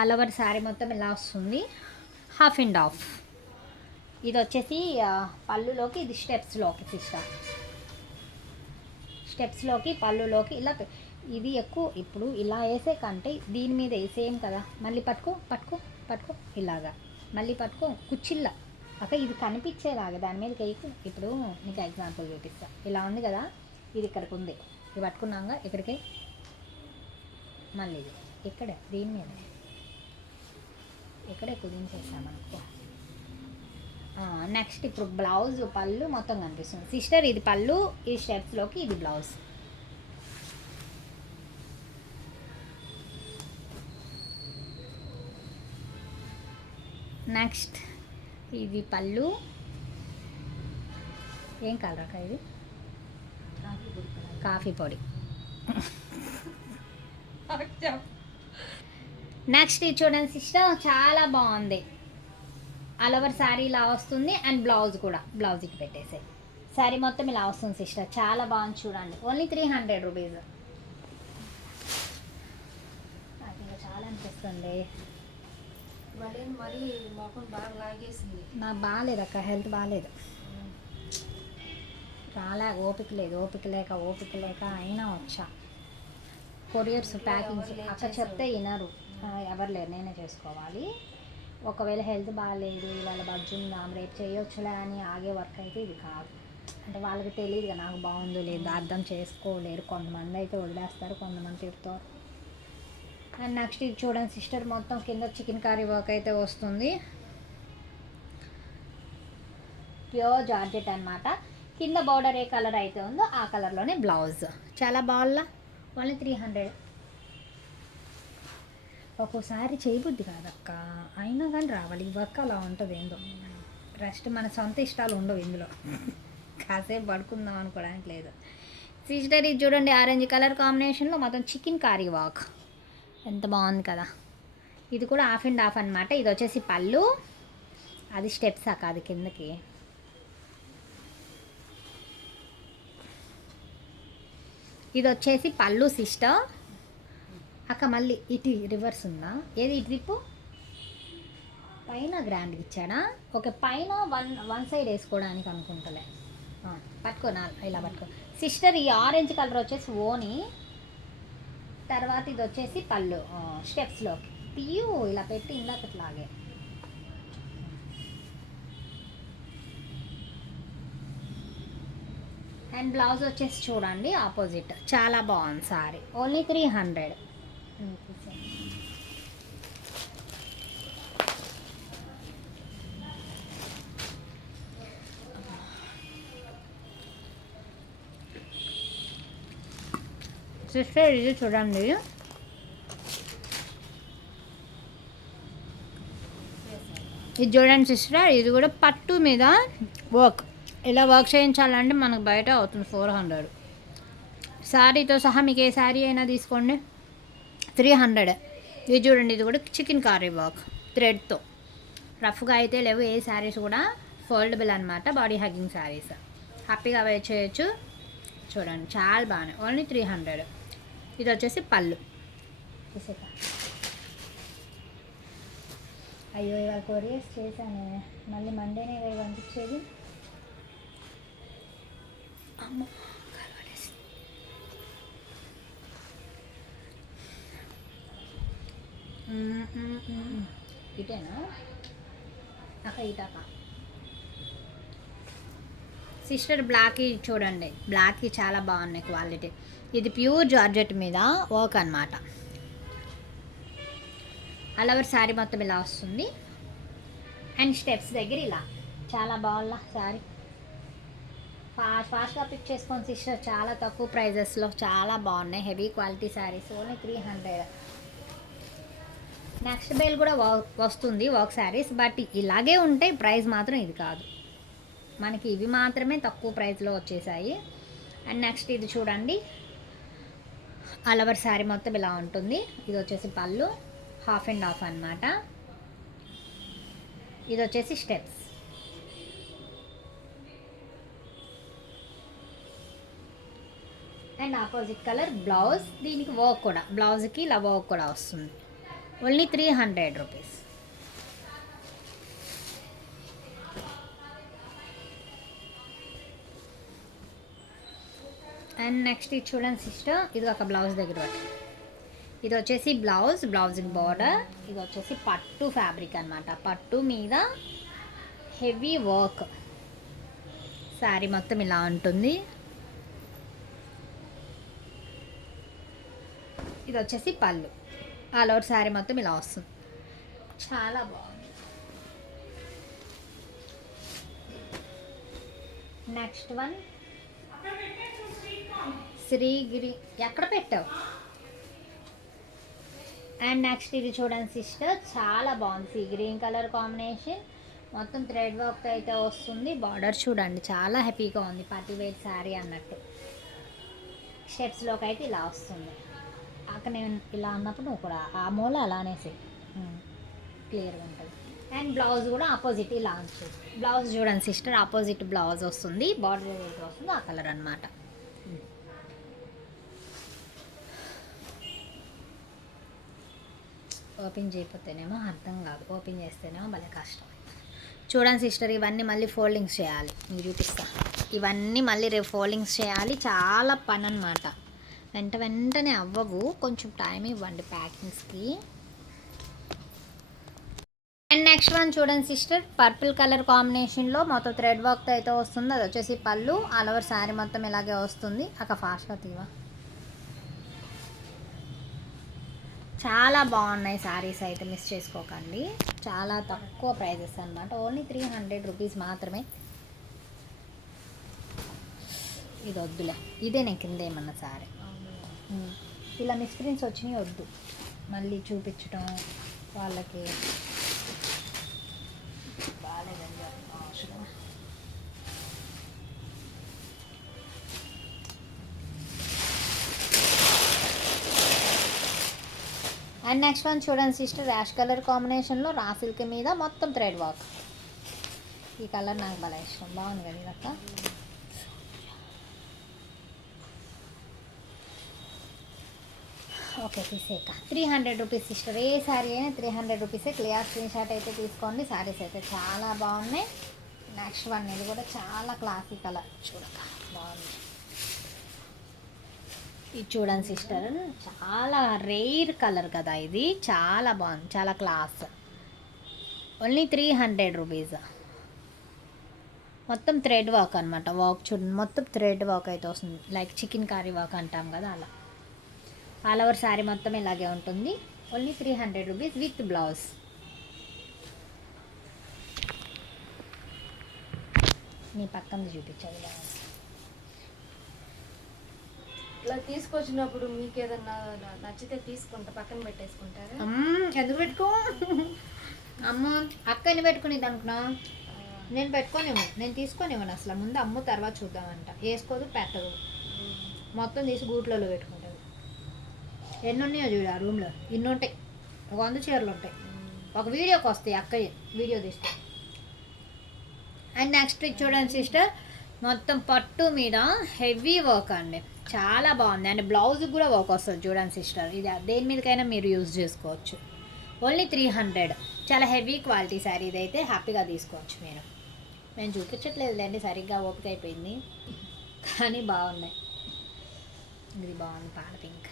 ఆల్ ఓవర్ శారీ మొత్తం ఇలా వస్తుంది, హాఫ్ అండ్ హాఫ్. ఇది వచ్చేసి పళ్ళులోకి, ఇది స్టెప్స్లోకి సిస్టర్, స్టెప్స్లోకి పళ్ళులోకి ఇలా. ఇది ఎక్కువ ఇప్పుడు ఇలా వేసే కంటే దీని మీద వేసేయం కదా, మళ్ళీ పట్టుకో పట్టుకో పట్టుకో ఇలాగా, మళ్ళీ పట్టుకో కుచ్చిళ్ళ అక్క. ఇది కనిపించేలాగా దాని మీద కేకు. ఇప్పుడు నీకు ఎగ్జాంపుల్ చూపిస్తా. ఇలా ఉంది కదా, ఇది ఇక్కడికి ఉంది, ఇది పట్టుకున్నాక ఇక్కడికి, మళ్ళీ ఇది ఇక్కడ దీని మీద ఇక్కడే కుదించేసామనుకో. నెక్స్ట్ ఇప్పుడు బ్లౌజ్ పళ్ళు మొత్తం కనిపిస్తుంది సిస్టర్. ఇది పళ్ళు, ఈ స్టెప్స్లోకి ఇది బ్లౌజ్. నెక్స్ట్ ఇది పళ్ళు, ఏం కలర్ అక్క ఇది? కాఫీ పొడి. నెక్స్ట్ ఇది చూడండి సిస్టర్, చాలా బాగుంది. ఆల్ ఓవర్ శారీ ఇలా వస్తుంది అండ్ బ్లౌజ్ కూడా బ్లౌజ్కి పెట్టేసే శారీ మొత్తం ఇలా వస్తుంది సిస్టర్. చాలా బాగుంది చూడండి, ఓన్లీ 300 రూపీస్. నాకు ఇంకా చాలా అనిపిస్తుంది. మరి మొఖం బాగా లాగేసింది. నాకు బాగాలేదు అక్క, హెల్త్ బాగాలేదు, ఓపిక లేదు. ఓపిక లేక అయినా వచ్చా. కొరియర్స్ ప్యాకింగ్స్ అక్కడ చెప్తే వినరు, ఎవరు లేరు, నేనే చేసుకోవాలి. ఒకవేళ హెల్త్ బాగాలేదు, ఇవాళ బజ్జుందాం రేపు చేయొచ్చులే అని ఆగే వర్క్ అయితే ఇది కాదు. అంటే వాళ్ళకి తెలియదు కదా నాకు బాగుందో లేదు, అర్థం చేసుకోలేరు. కొంతమంది అయితే వదిలేస్తారు, కొంతమంది తిడతారు. అండ్ నెక్స్ట్ ఇది చూడండి సిస్టర్, మొత్తం కింద చికెన్ కర్రీ వర్క్ అయితే వస్తుంది, ప్యూర్ జార్జెట్ అనమాట. కింద బార్డర్ ఏ కలర్ అయితే ఉందో ఆ కలర్లోనే బ్లౌజ్. చాలా బాగుందా, ఓన్లీ 300. ఒక్కోసారి చేయబుద్ధి కాదక్క, అయినా కానీ రావాలి. ఈ వర్క్ అలా ఉంటుంది ఏందో, రెస్ట్ మన సొంత ఇష్టాలు ఉండవు ఇందులో. కాసేపు పడుకుందాం అనుకోవడానికి లేదు సిస్టర్. ఇది చూడండి ఆరెంజ్ కలర్ కాంబినేషన్లో మొత్తం చికెన్ కర్రీ వర్క్, ఎంత బాగుంది కదా. ఇది కూడా హాఫ్ అండ్ హాఫ్ అనమాట. ఇది వచ్చేసి పళ్ళు, అది స్టెప్స్ అక్క, అది కిందకి. ఇది వచ్చేసి పళ్ళు సిస్టర్. అక్క మళ్ళీ ఇటు రివర్స్ ఉందా, ఏది ఇటు తిప్పు. పైన గ్రాండ్గా ఇచ్చాడా? ఓకే, పైన వన్ సైడ్ వేసుకోవడానికి అనుకుంటలే. పట్టుకో ఇలా పట్టుకో సిస్టర్. ఈ ఆరెంజ్ కలర్ వచ్చేసి ఓని, తర్వాత ఇది వచ్చేసి పళ్ళు స్టెప్స్లోకి తీయు ఇలా పెట్టి ఇందాకట్లాగే. అండ్ బ్లౌజ్ వచ్చేసి చూడండి ఆపోజిట్, చాలా బాగుంది సారీ, ఓన్లీ 300. సిస్టర్ ఇది చూడండి, ఇది చూడండి సిస్టర్, ఇది కూడా పట్టు మీద వర్క్. ఇలా వర్క్ చేయించాలంటే మనకు బయట అవుతుంది 400. శారీతో సహా మీకు ఏ శారీ అయినా తీసుకోండి 300. ఇది చూడండి, ఇది కూడా చికెన్ కర్రీ వర్క్ థ్రెడ్తో. రఫ్గా అయితే లేవు ఏ శారీస్ కూడా, ఫోల్డబుల్ అనమాట, బాడీ హగ్గింగ్ శారీస్ హ్యాపీగా వేర్ చేయొచ్చు. చూడండి చాలా బాగున్నాయి, ఓన్లీ 300. ఇది వచ్చేసి పళ్ళు. చూసాక అయ్యో ఇవాళ కొరియర్స్ చేశాను, మళ్ళీ మండేనే ఇవి పంపించేది. అమ్మ కలవడేసి. ఇటేనా అక్క ఇటాక సిస్టర్ బ్లాక్కి చూడండి, బ్లాక్కి చాలా బాగున్నాయి క్వాలిటీ. ఇది ప్యూర్ జార్జెట్ మీద వర్క్ అనమాట. అలవర్ శారీ మొత్తం ఇలా వస్తుంది అండ్ స్టెప్స్ దగ్గర ఇలా చాలా బాగుందా శారీ. ఫాస్ట్గా పిక్ చేసుకోండి సిస్టర్, చాలా తక్కువ ప్రైజెస్లో చాలా బాగున్నాయి heavy quality saris, only 300. Next bale కూడా వస్తుంది వర్క్ శారీస్, బట్ ఇలాగే ఉంటాయి, ప్రైస్ మాత్రం ఇది కాదు. మనకి ఇవి మాత్రమే తక్కువ ప్రైస్లో వచ్చేసాయి. అండ్ నెక్స్ట్ ఇది చూడండి, అలవర్ శారీ మొత్తం ఇలా ఉంటుంది. ఇది వచ్చేసి పళ్ళు, హాఫ్ అండ్ హాఫ్ అనమాట. ఇది వచ్చేసి steps. And opposite colour blouse, దీనికి వర్క్ కూడా, బ్లౌజ్కి ఇలా వర్క్ కూడా వస్తుంది. Only 300 rupees. అండ్ నెక్స్ట్ ఇది చూడండి సిస్టర్, ఇది ఒక బ్లౌజ్ దగ్గర పట్టు. ఇది వచ్చేసి బ్లౌజ్కి బార్డర్. ఇది వచ్చేసి పట్టు ఫ్యాబ్రిక్ అనమాట, పట్టు మీద హెవీ వర్క్. శారీ మొత్తం ఇలా ఉంటుంది. ఇది వచ్చేసి పళ్ళు, ఆల్ ఓవర్ శారీ మొత్తం ఇలా వస్తుంది, చాలా బాగుంది. నెక్స్ట్ వన్ శ్రీగిరి, ఎక్కడ పెట్టావు. అండ్ నెక్స్ట్ ఇది చూడండి సిస్టర్, చాలా బాగుంది. సీ గ్రీన్ కలర్ కాంబినేషన్, మొత్తం థ్రెడ్ వర్క్ అయితే వస్తుంది. బార్డర్ చూడండి చాలా హ్యాపీగా ఉంది, పార్టీ వేర్ శారీ అన్నట్టు. స్టెప్స్లోకి అయితే ఇలా వస్తుంది. అక్కడ నేను ఇలా అన్నప్పుడు నువ్వు కూడా ఆ మూల అలానేసి క్లియర్గా ఉంటుంది. అండ్ బ్లౌజ్ కూడా ఆపోజిట్ ఇలా ఉంటుంది. బ్లౌజ్ చూడండి సిస్టర్, ఆపోజిట్ బ్లౌజ్ వస్తుంది, బార్డర్ వస్తుంది, ఆ కలర్ అనమాట. ఓపెన్ చేయకపోతేనేమో అర్థం కాదు, ఓపెన్ చేస్తేనేమో భలే కష్టం. చూడండి సిస్టర్, ఇవన్నీ మళ్ళీ ఫోల్డింగ్స్ చేయాలి, మీకు చూపిస్తా. ఇవన్నీ మళ్ళీ రేపు ఫోల్డింగ్స్ చేయాలి, చాలా పని అనమాట. వెంటనే అవ్వవు, కొంచెం టైం ఇవ్వండి ప్యాకింగ్స్కి. అండ్ నెక్స్ట్ వన్ చూడండి సిస్టర్, పర్పుల్ కలర్ కాంబినేషన్లో మొత్తం థ్రెడ్ వర్క్ అయితే వస్తుంది. అది వచ్చేసి పళ్ళు, ఆల్ ఓవర్ శారీ మొత్తం ఇలాగే వస్తుంది. అక్కడ ఫాస్ట్గా తీవా. చాలా బాగున్నాయి శారీస్ అయితే, మిస్ చేసుకోకండి. చాలా తక్కువ ప్రైజెస్ అనమాట, ఓన్లీ 300 రూపీస్ మాత్రమే. ఇది వద్దులే, ఇదే నేను కింద ఏమన్నా శారీ. ఇలా మిస్ప్రింట్స్ వచ్చినాయి వద్దు, మళ్ళీ చూపించడం వాళ్ళకి బాగాలేదని అవసరం. అండ్ నెక్స్ట్ వన్ చూడండి సిస్టర్, యాష్ కలర్ కాంబినేషన్లో రా సిల్క్ మీద మొత్తం థ్రెడ్ వర్క్. ఈ కలర్ నాకు బాగా ఇష్టం, బాగుంది కదా ఇదక్క. ఓకే తీసేక 300 రూపీస్ సిస్టర్, ఏ శారీ అయినా 300 రూపీసే. క్లియర్ స్క్రీన్ షాట్ అయితే తీసుకోండి. శారీస్ అయితే చాలా బాగున్నాయి. నెక్స్ట్ వన్ ఇది కూడా చాలా క్లాసిక్ కలర్, చూడక బాగుంది. ఇది చూడండి సిస్టర్, చాలా రేర్ కలర్ కదా ఇది, చాలా బాగుంది, చాలా క్లాస్. Only 300 rupees. మొత్తం థ్రెడ్ వర్క్ అనమాట, వర్క్ చూడండి మొత్తం థ్రెడ్ వర్క్ అయితే వస్తుంది, లైక్ చికెన్ కర్రీ వర్క్ అంటాం కదా అలా. ఆల్ ఓవర్ శారీ మొత్తం ఇలాగే ఉంటుంది. Only 300 rupees with blouse. నీ పక్కన చూపించాలి. ఇట్లా తీసుకొచ్చినప్పుడు మీకు ఏదన్నా నచ్చితే తీసుకుంటా, పక్కన పెట్టేసుకుంటారా? ఎందుకు పెట్టుకో అమ్మ, అక్కని పెట్టుకునేది అనుకున్నా. నేను పెట్టుకోనివ్వను, నేను తీసుకోనివ్వను అసలు. ముందు అమ్ము తర్వాత చూద్దామంట. వేసుకోదు, పెట్టదు, మొత్తం తీసి గూట్లలో పెట్టుకుంటుంది. ఎన్ని ఉన్నాయో చూడు ఆ రూమ్లో, ఇన్ని ఉంటాయి, 100 చీరలు ఉంటాయి. ఒక వీడియోకి వస్తాయి అక్క వీడియో తీస్తే. అండ్ నెక్స్ట్ చూడండి సిస్టర్, మొత్తం పట్టు మీద హెవీ వర్క్ అండి, చాలా బాగుంది. అండ్ బ్లౌజ్ కూడా వర్క్ వస్తుంది చూడండి సిస్టర్. ఇది దేని మీదకైనా మీరు యూజ్ చేసుకోవచ్చు. ఓన్లీ 300. చాలా హెవీ క్వాలిటీ శారీ ఇదైతే, హ్యాపీగా తీసుకోవచ్చు మీరు. నేను చూపించట్లేదులేండి, సరిగ్గా ఓపిక అయిపోయింది, కానీ బాగున్నాయి. ఇది బాగుంది, పాల పింక్.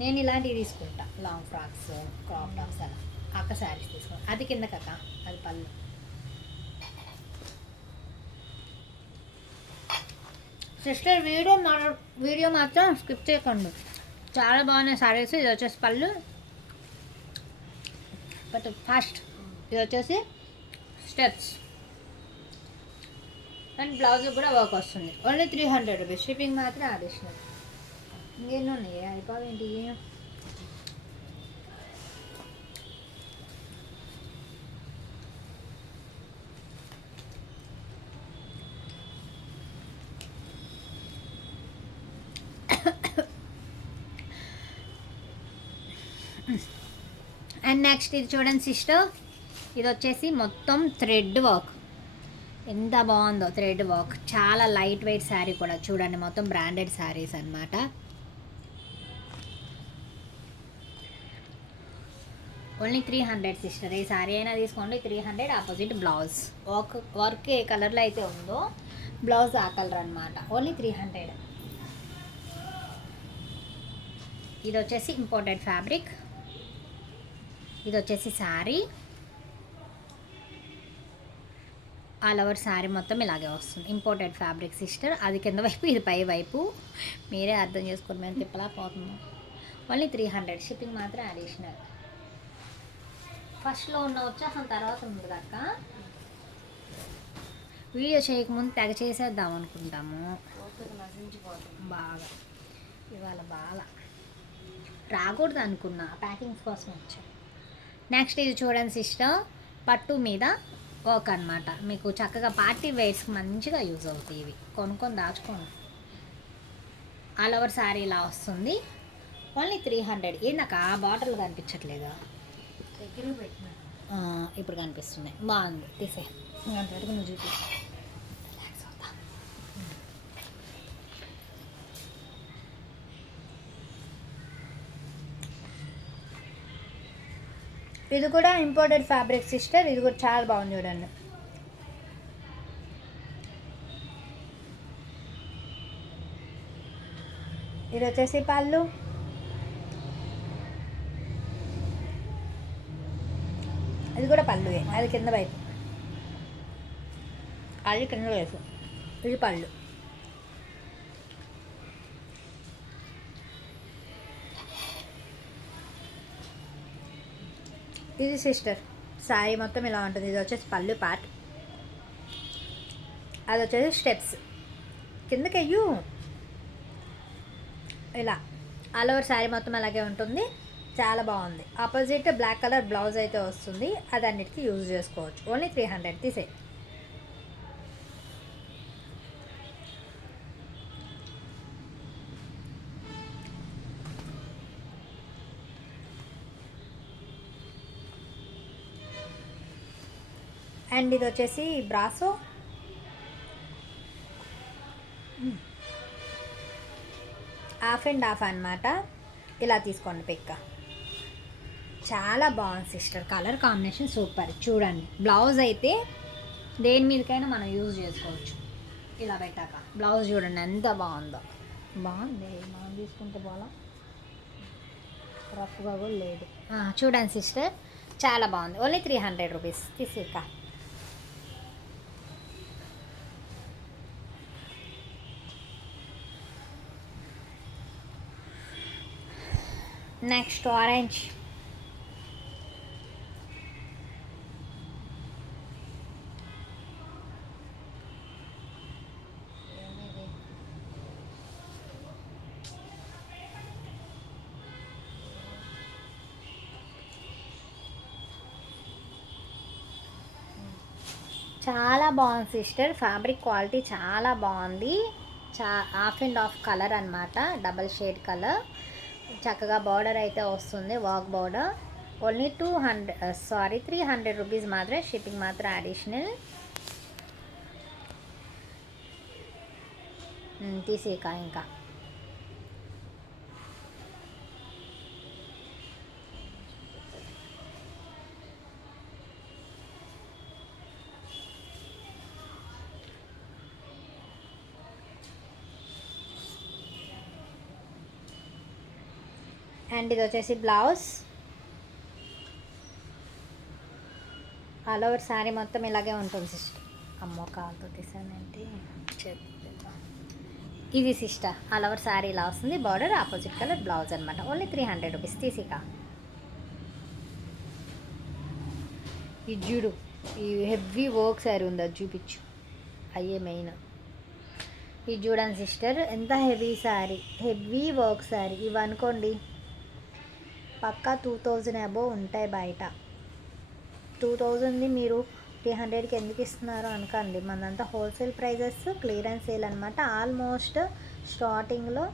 నేను ఇలాంటివి తీసుకుంటా, లాంగ్ ఫ్రాక్స్, క్రాప్ టాప్స్ అలా. అక్క శారీస్ తీసుకుంటా. అది కింద కక్క, అది పళ్ళు. సిస్టర్ వీడియో మాత్రం స్కిప్ చేయకండి, చాలా బాగున్నాయి శారీస్. ఇది వచ్చేసి పళ్ళు, బట్ ఫాస్ట్. ఇది వచ్చేసి స్టెప్స్ అండ్ బ్లౌజ్ కూడా వర్క్ వస్తుంది. Only 300 rupees. షిప్పింగ్ మాత్రం అడిషనల్. ఇంకేమో ఉన్నాయి, అయిపోయింది. అండ్ నెక్స్ట్ ఇది చూడండి సిస్టర్, ఇది వచ్చేసి మొత్తం థ్రెడ్ వర్క్. ఎంత బాగుందో థ్రెడ్ వర్క్, చాలా లైట్ వెయిట్ శారీ కూడా చూడండి, మొత్తం బ్రాండెడ్ శారీస్ అనమాట. Only 300 sister. ఈ శారీ అయినా తీసుకోండి 300. ఆపోజిట్ బ్లౌజ్ వర్క్ ఏ కలర్లో అయితే ఉందో బ్లౌజ్ ఆ కలర్ అనమాట. ఓన్లీ 300. ఇది వచ్చేసి ఇంపోర్టెడ్ ఫ్యాబ్రిక్. ఇది వచ్చేసి శారీ, ఆల్ ఓవర్ శారీ మొత్తం ఇలాగే వస్తుంది. Imported fabric sister. అది కింద వైపు, ఇది పై వైపు, మీరే అర్థం చేసుకొని మేము తిప్పలా పోతున్నాం. ఓన్లీ 300. షిప్పింగ్ మాత్రం అడిషనల్. ఫస్ట్లో ఉన్న ఉత్సాహం తర్వాత ఉంది కాక, వీడియో చేయకముందు తెగ చేసేద్దాం అనుకుంటాము బాగా. ఇవాళ బాగా రాకూడదు అనుకున్నా, ప్యాకింగ్స్ కోసం వచ్చాం. నెక్స్ట్ ఇది చూడండి సిస్టర్, పట్టు మీద వర్క్ అనమాట. మీకు చక్కగా పార్టీ వేర్స్కి మంచిగా యూజ్ అవుతాయి ఇవి. కొనుక్కొని దాచుకోండి. ఆల్ ఓవర్ శారీ ఇలా వస్తుంది. ఓన్లీ 300. ఏందాక బాటిల్ కనిపించట్లేదా? ఇప్పుడు కనిపిస్తున్నాయి. బాగుంది, తీసే. అంతవరకు నువ్వు చూపి. ఇది కూడా ఇంపోర్టెడ్ ఫ్యాబ్రిక్ సిస్టర్. ఇది కూడా చాలా బాగుంది చూడండి. ఇది వచ్చేసి పళ్ళు, అది కూడా పళ్ళువే. అది కింద వైపు, అది కింద వైపు, ఇది పళ్ళు. ఇది సిస్టర్ శారీ మొత్తం ఇలా ఉంటుంది. ఇది వచ్చేసి పళ్ళు పార్ట్, అది వచ్చేసి స్టెప్స్ కిందకి అయ్యు ఇలా. ఆల్ ఓవర్ శారీ మొత్తం అలాగే ఉంటుంది, చాలా బాగుంది. ఆపోజిట్ బ్లాక్ కలర్ బ్లౌజ్ అయితే వస్తుంది, అది అన్నిటికీ యూజ్ చేసుకోవచ్చు. ఓన్లీ 300. తీసే. అండ్ ఇది వచ్చేసి బ్రాసో, హాఫ్ అండ్ హాఫ్ అనమాట. ఇలా తీసుకోండి పిక్. చాలా బాగుంది సిస్టర్, కలర్ కాంబినేషన్ సూపర్. చూడండి బ్లౌజ్ అయితే దేని మీదకైనా మనం యూజ్ చేసుకోవచ్చు. ఇలా పెట్టాక బ్లౌజ్ చూడండి ఎంత బాగుందో. బాగుంది, మనం తీసుకుంటే బాగా రఫ్గా కూడా లేదు. చూడండి సిస్టర్, చాలా బాగుంది. Only 300 rupees. తీసేక. Next orange. చాలా బాగుంది సిస్టర్, ఫ్యాబ్రిక్ క్వాలిటీ చాలా బాగుంది. హాఫ్ అండ్ హాఫ్ కలర్ అనమాట, డబల్ షేడ్ కలర్. చక్కగా బార్డర్ అయితే వస్తుంది, వాక్ బార్డర్. ఓన్లీ 300 రూపీస్ మాత్రమే, షిప్పింగ్ మాత్రం అడిషనల్. తీసేక ఇంకా అండ్ ఇది వచ్చేసి బ్లౌజ్. ఆల్ ఓవర్ శారీ మొత్తం ఇలాగే ఉంటుంది సిస్టర్. అమ్మో కాలుతో తీసానంటే ఇది సిస్టర్. ఆల్ ఓవర్ శారీ ఇలా వస్తుంది. బార్డర్ ఆపోజిట్ కలర్ బ్లౌజ్ అనమాట. Only 300 rupees. తీసిక ఈ జూడు, ఈ హెవీ వర్క్ శారీ ఉంది, అది చూపించు. అయ్యే మెయిన్. ఇది చూడండి సిస్టర్, ఎంత heavy sari, heavy work sari. ఇవి అనుకోండి పక్కా 2000 అబోవ్ ఉంటాయి బయట. 2000ది మీరు 300కి ఎందుకు ఇస్తున్నారో అనకండి. మనంతా హోల్సేల్ ప్రైజెస్, క్లియరెన్స్ సేల్ అనమాట. ఆల్మోస్ట్ స్టార్టింగ్లో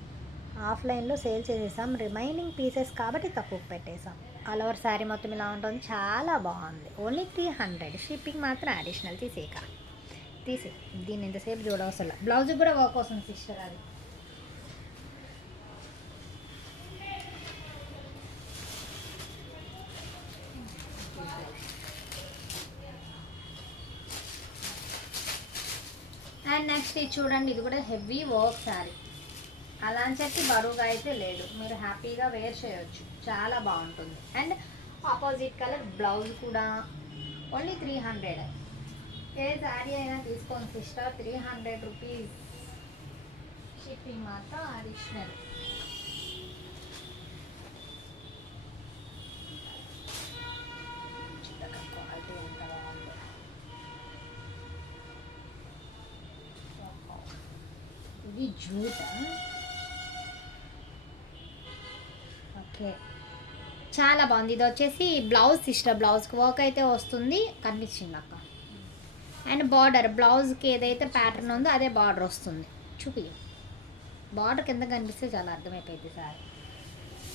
ఆఫ్లైన్లో సేల్ చేసేసాం, రిమైనింగ్ పీసెస్ కాబట్టి తక్కువ పెట్టేసాం. ఆల్ ఓవర్ శారీ మొత్తం ఇలా ఉంటుంది, చాలా బాగుంది. ఓన్లీ 300. షిప్పింగ్ మాత్రం అడిషనల్. తీసే దీన్ని ఇంతసేపు చూడవసరం. బ్లౌజ్ కూడా వర్క్ వస్తుంది సిస్టర్. అది అండ్ నెక్స్ట్ ఇది చూడండి, ఇది కూడా హెవీ వర్క్ శారీ. అలా అని చెప్పి బరువుగా అయితే లేదు, మీరు హ్యాపీగా వేర్ చేయొచ్చు, చాలా బాగుంటుంది. అండ్ ఆపోజిట్ కలర్ బ్లౌజ్ కూడా. ఓన్లీ 300. ఏ శారీ అయినా తీసుకోండి సిస్టర్, 300 రూపీస్. షిప్పింగ్ మాత్రం అడిషనల్. క్వాలిటీ ఎంత బాగుందో. ఇది జూట్. ఓకే, చాలా బాగుంది. ఇది వచ్చేసి బ్లౌజ్ సిస్టర్. బ్లౌజ్కి వర్క్ అయితే వస్తుంది, కనిపించింది అక్క. అండ్ బార్డర్, బ్లౌజ్కి ఏదైతే ప్యాటర్న్ ఉందో అదే బార్డర్ వస్తుంది. చూపి, బార్డర్ కింద కనిపిస్తే చాలా అర్థమైపోయింది సార్.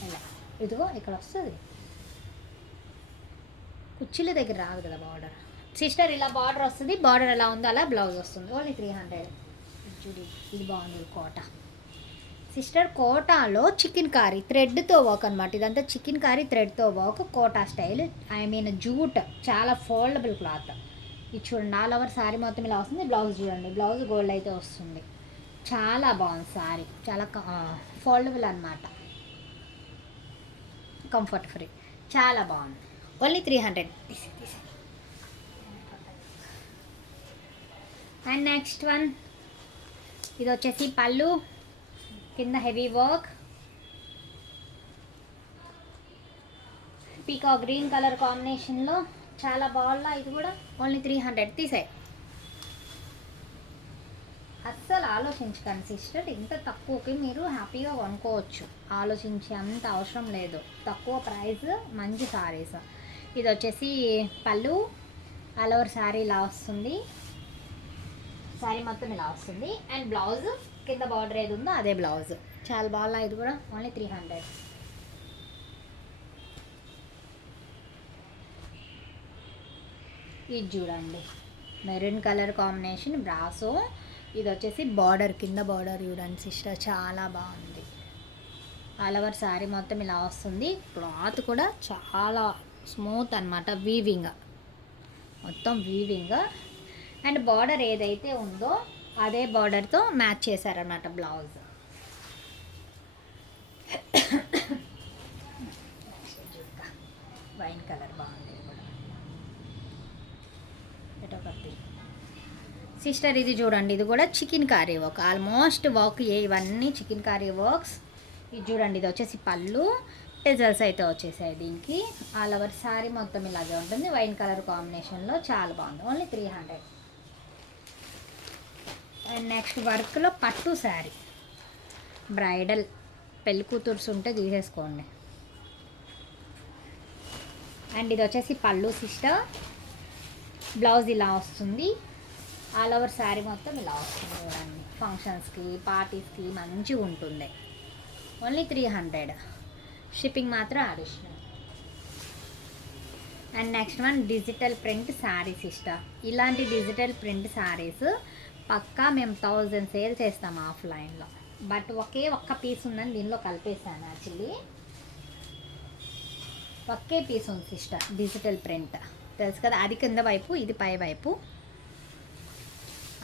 ఇలా ఇదిగో ఇక్కడ వస్తుంది, కుర్చీల దగ్గర రాదు కదా బార్డర్ సిస్టర్. ఇలా బార్డర్ వస్తుంది, బార్డర్ ఎలా ఉందో అలా బ్లౌజ్ వస్తుంది. ఓన్లీ 300. చూడి, ఇది బాగుంది. కోట సిస్టర్, కోటాలో చికెన్ కారీ థ్రెడ్తో వర్క్ అనమాట. ఇదంతా చికెన్ కారీ థ్రెడ్తో వర్క్, కోటా స్టైల్. జూట్, చాలా ఫోల్డబుల్ క్లాత్. ఇది చూడండి, ఆల్ ఓవర్ శారీ మొత్తం ఇలా వస్తుంది. బ్లౌజ్ చూడండి, బ్లౌజ్ గోల్డ్ అయితే వస్తుంది. చాలా బాగుంది శారీ, చాలా ఫోల్డబుల్ అనమాట, కంఫర్ట్ ఫ్రీ, చాలా బాగుంది. ఓన్లీ 300. అండ్ నెక్స్ట్ వన్, ఇది వచ్చేసి పళ్ళు, కింద హెవీ వర్క్, పీకా గ్రీన్ కలర్ కాంబినేషన్లో చాలా బాగుంది. ఇది కూడా ఓన్లీ 300. తీసాయి. అస్సలు ఆలోచించకండి సిస్టర్, ఇంత తక్కువకి మీరు హ్యాపీగా కొనుక్కోవచ్చు. ఆలోచించే అంత అవసరం లేదు, తక్కువ ప్రైస్, మంచి శారీస్. ఇది వచ్చేసి పళ్ళు, ఆల్ ఓవర్ శారీ ఇలా వస్తుంది. శారీ మొత్తం ఇలా వస్తుంది. అండ్ బ్లౌజ్ కింద బార్డర్ ఏది ఉందో అదే బ్లౌజ్. చాలా బాగుంది. ఇది కూడా ఓన్లీ 300. ఇది చూడండి, మెరూన్ కలర్ కాంబినేషన్ బ్రాసో. ఇది వచ్చేసి బార్డర్, కింద బార్డర్ చూడండి సిస్టర్, చాలా బాగుంది. ఆల్ ఓవర్ శారీ మొత్తం ఇలా వస్తుంది. క్లాత్ కూడా చాలా స్మూత్ అనమాట, వీవింగ్, మొత్తం వీవింగ్. అండ్ బార్డర్ ఏదైతే ఉందో అదే బార్డర్తో మ్యాచ్ చేశారనమాట బ్లౌజ్. వైన్ కలర్ బాగుంది కూడా. సిస్టర్, ఇది చూడండి, ఇది కూడా chicken curry work. Almost work ఇవన్నీ చికెన్ కర్రీ వర్క్స్. ఇది చూడండి, ఇది వచ్చేసి పళ్ళు, టెజల్స్ అయితే వచ్చేసాయి దీనికి. ఆల్ ఓవర్ శారీ మొత్తం ఇలాగే ఉంటుంది, వైన్ కలర్ కాంబినేషన్లో, చాలా బాగుంది. ఓన్లీ 300. అండ్ నెక్స్ట్ వర్క్లో పట్టు శారీ, బ్రైడల్, పెళ్లి కూతుర్స్ ఉంటే తీసేసుకోండి. అండ్ ఇది వచ్చేసి పళ్ళు సిస్టర్, బ్లౌజ్ ఇలా వస్తుంది. ఆల్ ఓవర్ శారీ మొత్తం ఇలా వస్తుంది చూడండి. ఫంక్షన్స్కి, పార్టీస్కి మంచిగా ఉంటుంది. ఓన్లీ 300. షిప్పింగ్ మాత్రం additional. And next one digital print saris sister. ఇలాంటి డిజిటల్ ప్రింట్ శారీస్ పక్కా మేము 1000 సేల్ చేస్తాం ఆఫ్లైన్లో. బట్ ఒక్క పీస్ ఉందని దీనిలో కలిపేసాను యాక్చువల్లీ. ఒకే పీస్ ఉంది సిస్టర్ డిజిటల్ ప్రింట్, తెలుసు కదా, అది కింద వైపు ఇది పై వైపు.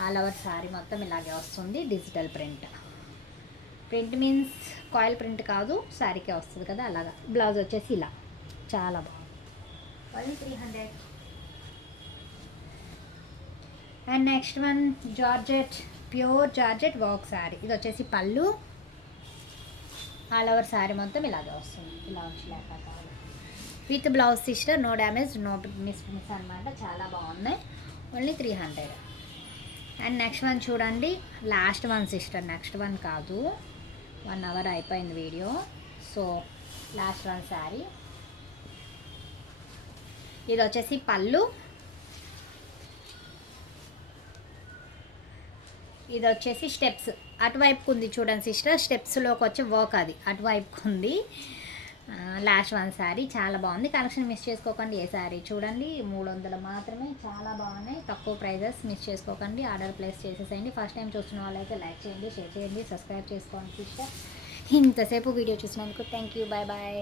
ఆల్ ఓవర్ శారీ మొత్తం ఇలాగే వస్తుంది digital print. Print means coil print కాదు, శారీకే వస్తుంది కదా అలాగా. బ్లౌజ్ వచ్చేసి ఇలా చాలా బాగుంది, only 300. And next one georgette, pure georgette work sari. ఇది వచ్చేసి పళ్ళు, ఆల్ ఓవర్ శారీ మొత్తం ఇలాగే వస్తుంది, ఇలా వచ్చి with blouse sister. No damage, no miss అనమాట, చాలా బాగున్నాయి, ఓన్లీ 300. అండ్ నెక్స్ట్ వన్ చూడండి, last one sister, next one కాదు, 1 hour అయిపోయింది video. So last one sari. ఇది వచ్చేసి పళ్ళు, ఇది వచ్చేసి స్టెప్స్ అటువైపుకు ఉంది చూడండి సిస్టర్, స్టెప్స్లోకి వచ్చే వర్క్ అది అటువైపుకు ఉంది. లాస్ట్ వన్ శారీ, చాలా బాగుంది. కలెక్షన్ మిస్ చేసుకోకండి. ఏ శారీ చూడండి 300 మాత్రమే, చాలా బాగున్నాయి, తక్కువ ప్రైజెస్. మిస్ చేసుకోకండి, ఆర్డర్ ప్లేస్ చేసేసేయండి. ఫస్ట్ టైం చూస్తున్న వాళ్ళైతే లైక్ చేయండి, షేర్ చేయండి, సబ్స్క్రైబ్ చేసుకోండి సిస్టర్. ఇంతసేపు వీడియో చూసినందుకు థ్యాంక్ యూ, బాయ్ బాయ్.